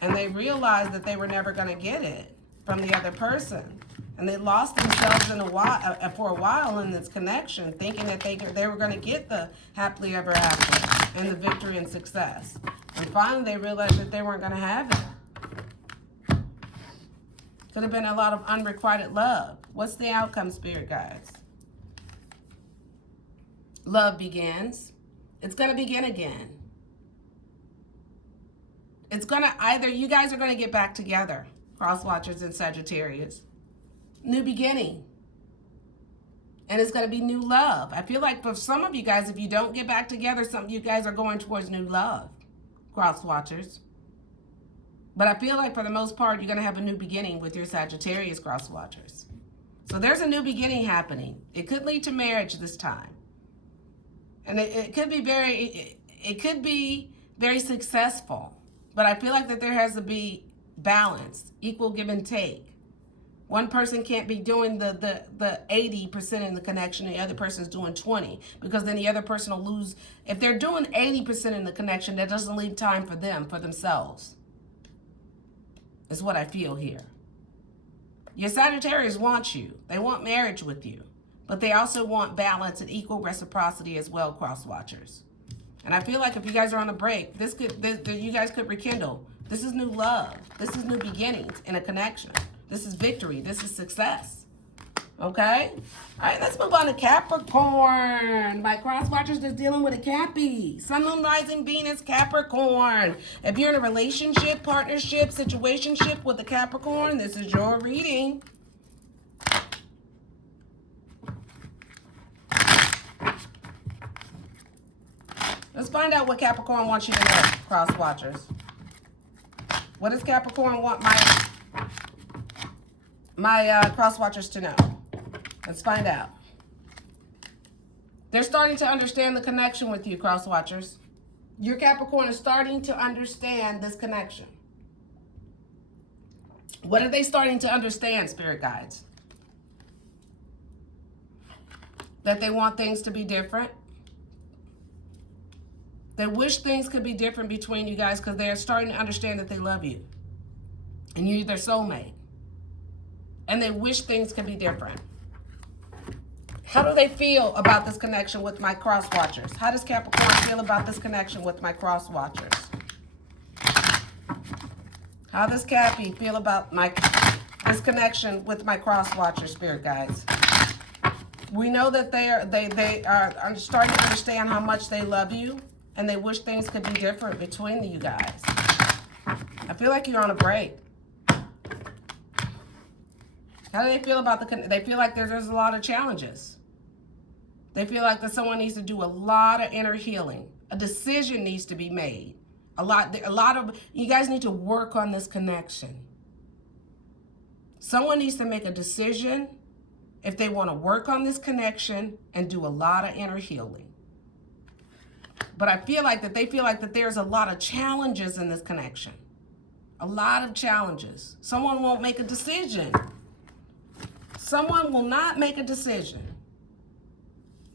And they realized that they were never going to get it from the other person. And they lost themselves for a while in this connection, thinking that they were going to get the happily ever after and the victory and success. And finally, they realized that they weren't going to have it. Could have been a lot of unrequited love. What's the outcome, Spirit guides? Love begins. It's going to begin again. It's going to either, you guys are going to get back together, cross watchers and Sagittarius. New beginning. And it's going to be new love. I feel like for some of you guys, if you don't get back together, some of you guys are going towards new love, cross watchers. But I feel like for the most part, you're going to have a new beginning with your Sagittarius cross watchers. So there's a new beginning happening. It could lead to marriage this time. And it could be very successful. But I feel like that there has to be balance, equal give and take. One person can't be doing the 80% in the connection, and the other person's doing 20, because then the other person will lose. If they're doing 80% in the connection, that doesn't leave time for them, for themselves. Is what I feel here. Your Sagittarius wants you. They want marriage with you. But they also want balance and equal reciprocity as well, cross watchers. And I feel like if you guys are on a break, you guys could rekindle. This is new love. This is new beginnings in a connection. This is victory. This is success. Okay? All right, let's move on to Capricorn. My cross watchers that's dealing with a Cappy. Sun, Moon, Rising, Venus, Capricorn. If you're in a relationship, partnership, situationship with a Capricorn, this is your reading. Let's find out what Capricorn wants you to know, cross watchers. What does Capricorn want my cross watchers to know? Let's find out. They're starting to understand the connection with you, cross watchers. Your Capricorn is starting to understand this connection. What are they starting to understand, Spirit guides? That they want things to be different. They wish things could be different between you guys because they're starting to understand that they love you. And you're their soulmate. And they wish things could be different. How do they feel about this connection with my cross watchers? How does Capricorn feel about this connection with my cross watchers? How does Cappy feel about this connection with my cross watchers, Spirit guides? We know that they are starting to understand how much they love you, and they wish things could be different between you guys. I feel like you're on a break. How do they feel about they feel like there's a lot of challenges. They feel like that someone needs to do a lot of inner healing. A decision needs to be made. A lot of you guys need to work on this connection. Someone needs to make a decision if they want to work on this connection and do a lot of inner healing. But I feel like that they feel like that there's a lot of challenges in this connection. A lot of challenges. Someone won't make a decision. Someone will not make a decision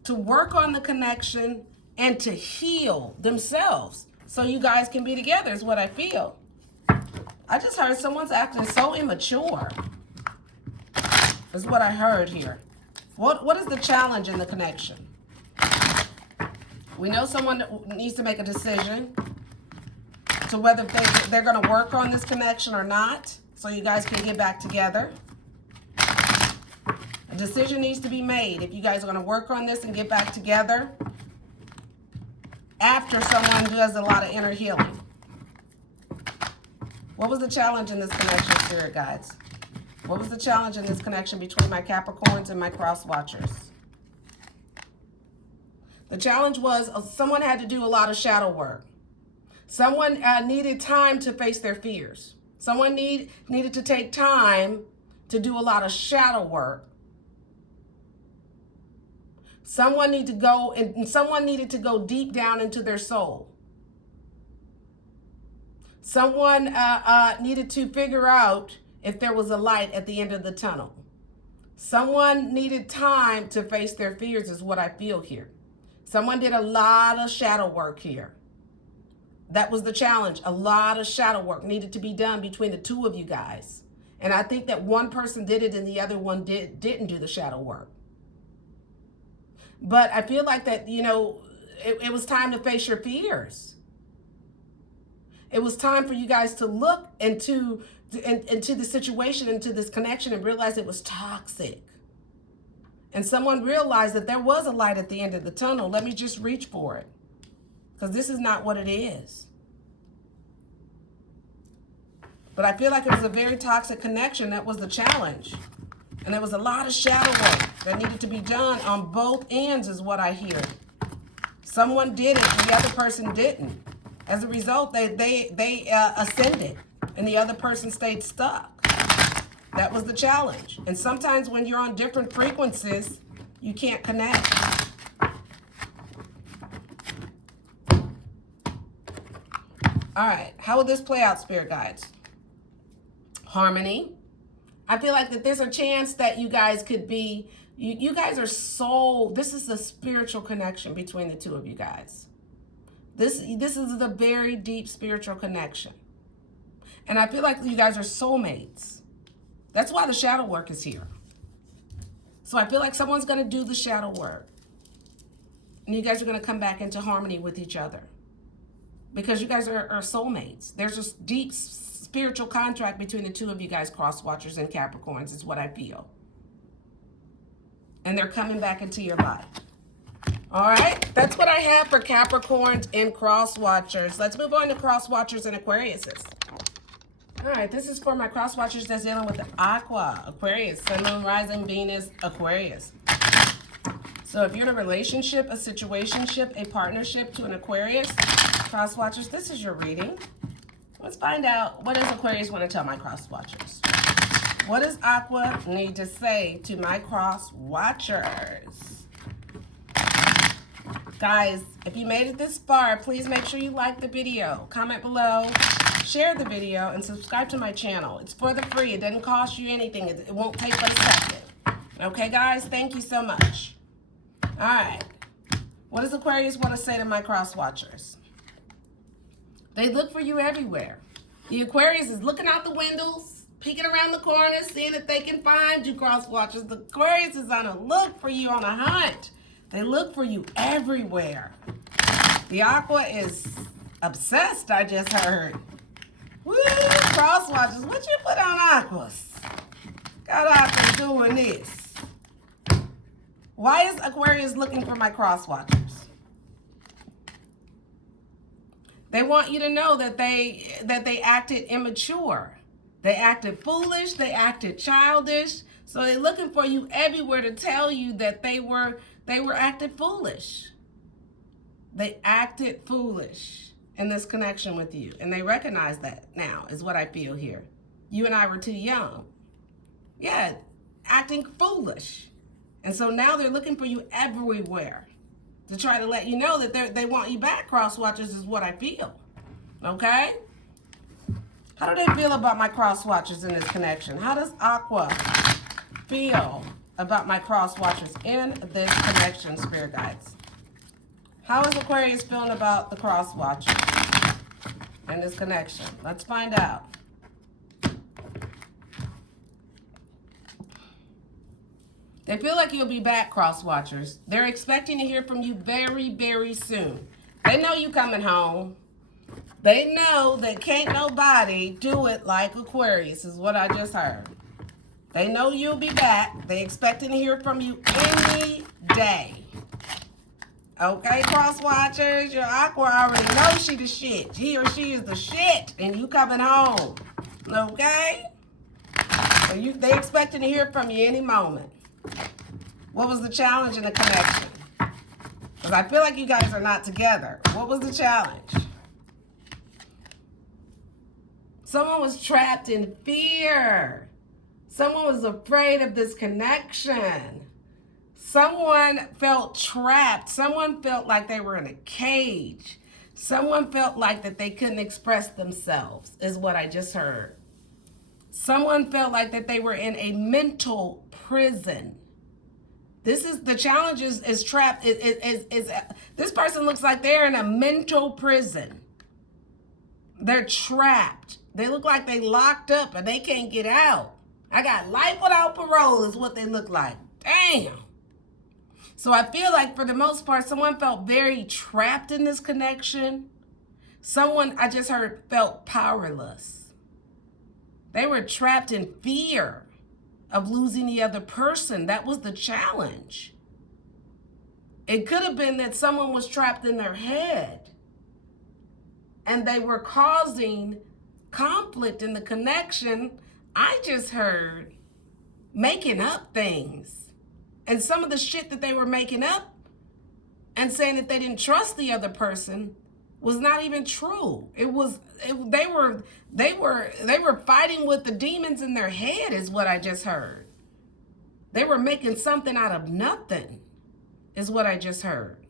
to work on the connection and to heal themselves so you guys can be together is what I feel. I just heard someone's acting so immature. Is what I heard here. What is the challenge in the connection? We know someone needs to make a decision to whether they're going to work on this connection or not, so you guys can get back together. A decision needs to be made if you guys are going to work on this and get back together after someone does a lot of inner healing. What was the challenge in this connection, spirit guides? What was the challenge in this connection between my Capricorns and my cross watchers? The challenge was someone had to do a lot of shadow work. Someone needed time to face their fears. Someone needed to take time to do a lot of shadow work. Someone needed to go deep down into their soul. Someone needed to figure out if there was a light at the end of the tunnel. Someone needed time to face their fears is what I feel here. Someone did a lot of shadow work here. That was the challenge. A lot of shadow work needed to be done between the two of you guys. And I think that one person did it and the other one didn't do the shadow work. But I feel like that, you know, it was time to face your fears. It was time for you guys to look into the situation, into this connection, and realize it was toxic. And someone realized that there was a light at the end of the tunnel. Let me just reach for it, because this is not what it is. But I feel like it was a very toxic connection. That was the challenge. And there was a lot of shadow work that needed to be done on both ends is what I hear. Someone did it, the other person didn't. As a result, they ascended, and the other person stayed stuck. That was the challenge. And sometimes when you're on different frequencies, you can't connect. All right, how will this play out, spirit guides? Harmony. I feel like that there's a chance that you guys could be, you guys are this is a spiritual connection between the two of you guys. This is a very deep spiritual connection. And I feel like you guys are soulmates. That's why the shadow work is here. So I feel like someone's going to do the shadow work. And you guys are going to come back into harmony with each other. Because you guys are soulmates. There's this deep spiritual contract between the two of you guys, cross watchers and Capricorns, is what I feel. And they're coming back into your life. All right, that's what I have for Capricorns and cross watchers. Let's move on to cross watchers and Aquariuses. All right, this is for my cross watchers that's dealing with the Aqua, Aquarius, Sun, Moon, Rising, Venus, Aquarius. So if you're in a relationship, a situationship, a partnership to an Aquarius, cross watchers, this is your reading. Let's find out, what does Aquarius want to tell my cross watchers? What does Aqua need to say to my cross watchers? Guys, if you made it this far, please make sure you like the video, comment below, share the video, and subscribe to my channel. It's for the free. It doesn't cost you anything. It won't take but a second. Okay, guys? Thank you so much. All right. What does Aquarius want to say to my cross watchers? They look for you everywhere. The Aquarius is looking out the windows, peeking around the corners, seeing if they can find you, cross watchers. The Aquarius is on a look for you, on a hunt. They look for you everywhere. The Aqua is obsessed, I just heard. Woo, cross watchers, what you put on Aquas? Got Aquas doing this. Why is Aquarius looking for my cross watchers? They want you to know that they acted immature. They acted foolish. They acted childish. So they're looking for you everywhere to tell you that they were acted foolish. They acted foolish in this connection with you. And they recognize that now, is what I feel here. You and I were too young. Yeah, acting foolish. And so now they're looking for you everywhere to try to let you know that they want you back, cross watchers, is what I feel. Okay? How do they feel about my cross watchers in this connection? How does Aqua feel about my cross watchers in this connection, spirit guides? How is Aquarius feeling about the cross watchers in this connection? Let's find out. They feel like you'll be back, cross watchers. They're expecting to hear from you very, very soon. They know you coming home. They know that can't nobody do it like Aquarius, is what I just heard. They know you'll be back. They expecting to hear from you any day. Okay, cross watchers, your Aqua already knows she the shit. He or she is the shit, and you coming home. Okay? So they expecting to hear from you any moment. What was the challenge in the connection? Because I feel like you guys are not together. What was the challenge? Someone was trapped in fear. Someone was afraid of this connection. Someone felt trapped. Someone felt like they were in a cage. Someone felt like that they couldn't express themselves, is what I just heard. Someone felt like that they were in a mental prison. This is the challenge is trapped. This person looks like they're in a mental prison. They're trapped. They look like they locked up and they can't get out. I got life without parole is what they look like. Damn. So I feel like for the most part, someone felt very trapped in this connection. Someone, I just heard, felt powerless. They were trapped in fear of losing the other person. That was the challenge. It could have been that someone was trapped in their head and they were causing conflict in the connection. I just heard making up things. And some of the shit that they were making up and saying that they didn't trust the other person was not even true. They were fighting with the demons in their head, is what I just heard. They were making something out of nothing, is what I just heard.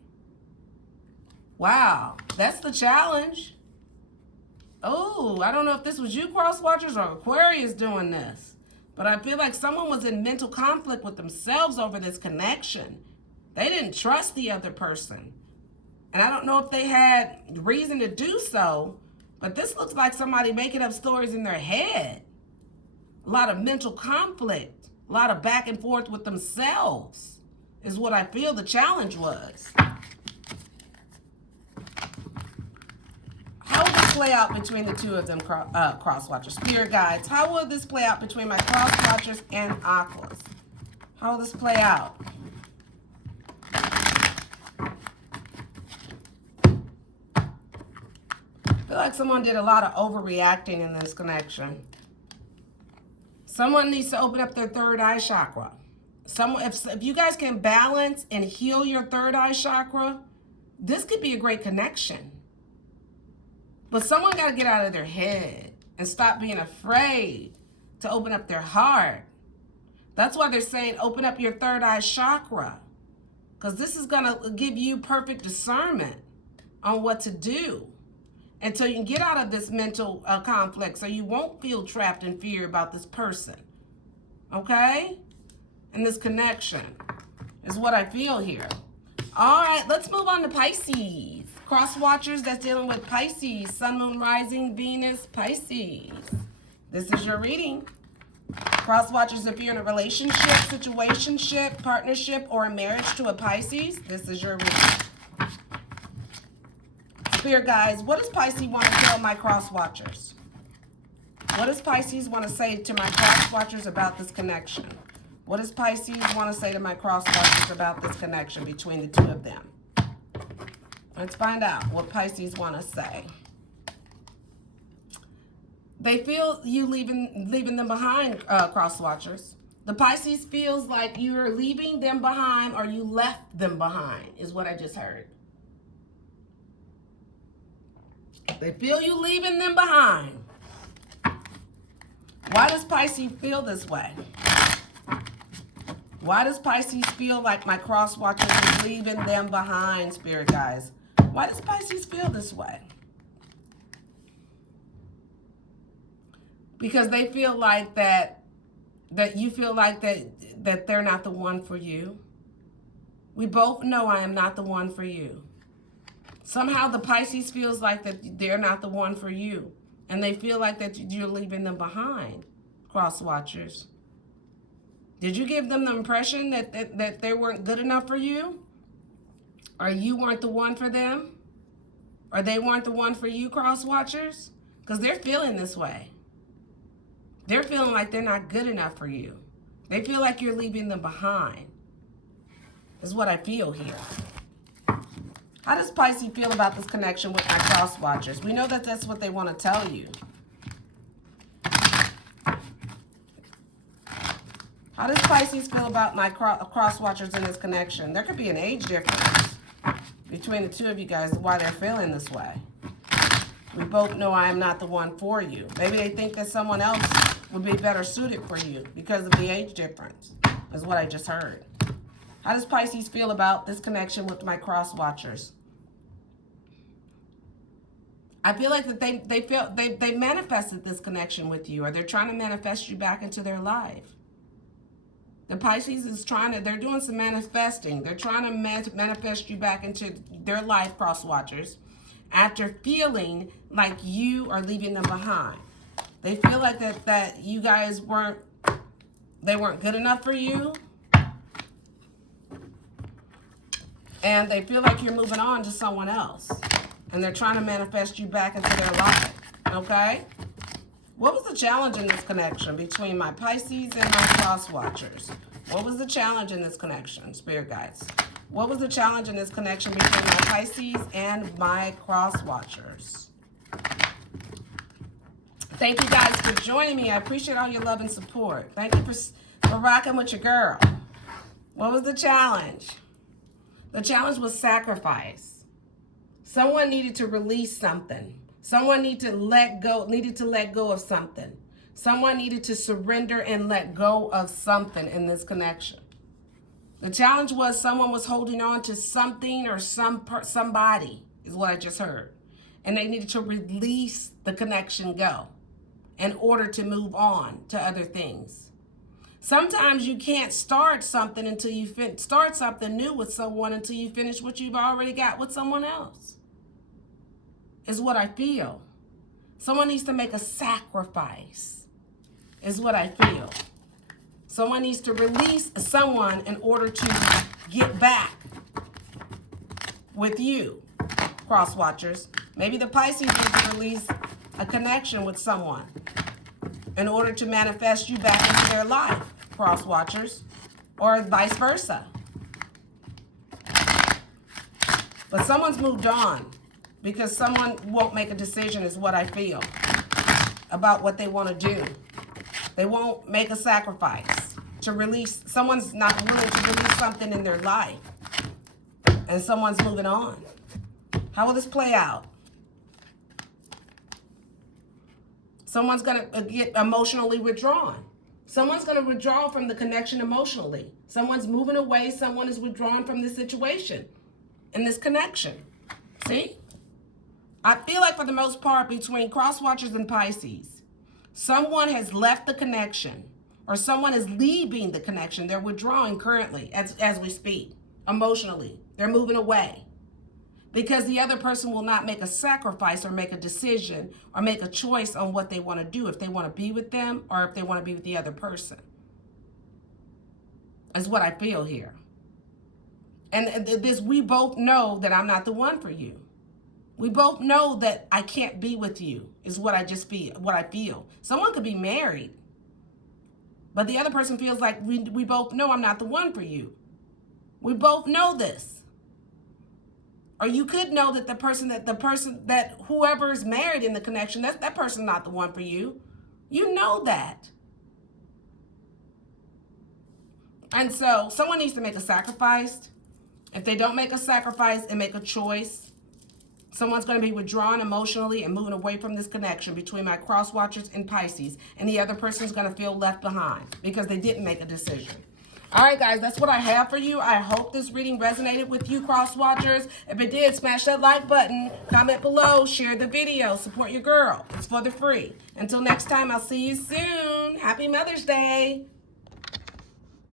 Wow, that's the challenge. Oh, I don't know if this was you, cross watchers, or Aquarius doing this. But I feel like someone was in mental conflict with themselves over this connection. They didn't trust the other person. And I don't know if they had reason to do so, but this looks like somebody making up stories in their head. A lot of mental conflict, a lot of back and forth with themselves is what I feel the challenge was. How will this play out between the two of them, cross watchers? Spirit guides, how will this play out between my cross watchers and Aquas? How will this play out? I feel like someone did a lot of overreacting in this connection. Someone needs to open up their third eye chakra. If you guys can balance and heal your third eye chakra, this could be a great connection. But someone got to get out of their head and stop being afraid to open up their heart. That's why they're saying open up your third eye chakra, because this is going to give you perfect discernment on what to do until you can get out of this mental conflict so you won't feel trapped in fear about this person. Okay? And this connection is what I feel here. All right, let's move on to Pisces. Cross watchers that's dealing with Pisces, Sun, Moon, Rising, Venus, Pisces. This is your reading. Cross watchers, if you're in a relationship, situationship, partnership, or a marriage to a Pisces, this is your reading. Spirit guys, what does Pisces want to tell my cross watchers? What does Pisces want to say to my cross watchers about this connection? What does Pisces want to say to my cross watchers about this connection between the two of them? Let's find out what Pisces want to say. They feel you leaving them behind, cross watchers. The Pisces feels like you're leaving them behind or you left them behind, is what I just heard. They feel you leaving them behind. Why does Pisces feel this way? Why does Pisces feel like my cross watcher is leaving them behind, spirit guys? Why does Pisces feel this way? Because they feel like that you feel like that they're not the one for you. We both know I am not the one for you. Somehow the Pisces feels like that they're not the one for you. And they feel like that you're leaving them behind, cross watchers. Did you give them the impression that they weren't good enough for you? Or you weren't the one for them? Or they weren't the one for you, cross watchers? Because they're feeling this way. They're feeling like they're not good enough for you. They feel like you're leaving them behind. Is what I feel here. How does Pisces feel about this connection with my cross watchers? We know that that's what they want to tell you. How does Pisces feel about my cross watchers in this connection? There could be an age difference between the two of you guys, why they're feeling this way. We both know I am not the one for you. Maybe they think that someone else would be better suited for you because of the age difference, is what I just heard. How does Pisces feel about this connection with my cross watchers? I feel like that they manifested this connection with you, or they're trying to manifest you back into their life. The Pisces is they're doing some manifesting. They're trying to manifest you back into their life, cross watchers, after feeling like you are leaving them behind. They feel like that you guys weren't good enough for you. And they feel like you're moving on to someone else. And they're trying to manifest you back into their life. Okay? What was the challenge in this connection between my Pisces and my cross watchers? What was the challenge in this connection, spirit guides? What was the challenge in this connection between my Pisces and my cross watchers? Thank you guys for joining me. I appreciate all your love and support. Thank you for rocking with your girl. What was the challenge? The challenge was sacrifice. Someone needed to release something. Someone needed to let go of something. Someone needed to surrender and let go of something in this connection. The challenge was someone was holding on to something or somebody, is what I just heard. And they needed to release the connection go in order to move on to other things. Sometimes you can't start something until you start something new with someone until you finish what you've already got with someone else. Is what I feel. Someone needs to make a sacrifice. Is what I feel. Someone needs to release someone in order to get back with you, cross watchers. Maybe the Pisces needs to release a connection with someone in order to manifest you back into their life, cross watchers, or vice versa. But someone's moved on because someone won't make a decision, is what I feel, about what they want to do. They won't make a sacrifice to release. Someone's not willing to release something in their life, and someone's moving on. How will this play out? Someone's going to get emotionally withdrawn. Someone's going to withdraw from the connection emotionally. Someone's moving away. Someone is withdrawing from the situation in this connection. See? I feel like for the most part between cross watchers and Pisces, someone has left the connection or someone is leaving the connection. They're withdrawing currently as we speak, emotionally. They're moving away. Because the other person will not make a sacrifice or make a decision or make a choice on what they want to do, if they want to be with them or if they want to be with the other person. That's what I feel here. And this, we both know that I'm not the one for you. We both know that I can't be with you, is what I just feel, what I feel. Someone could be married. But the other person feels like we both know I'm not the one for you. We both know this. Or you could know that the person that whoever is married in the connection, that person's not the one for you. You know that. And so someone needs to make a sacrifice. If they don't make a sacrifice and make a choice, someone's going to be withdrawn emotionally and moving away from this connection between my cross watchers and Pisces. And the other person's going to feel left behind because they didn't make a decision. All right, guys, that's what I have for you. I hope this reading resonated with you, cross watchers. If it did, smash that like button, comment below, share the video, support your girl. It's for the free. Until next time, I'll see you soon. Happy Mother's Day.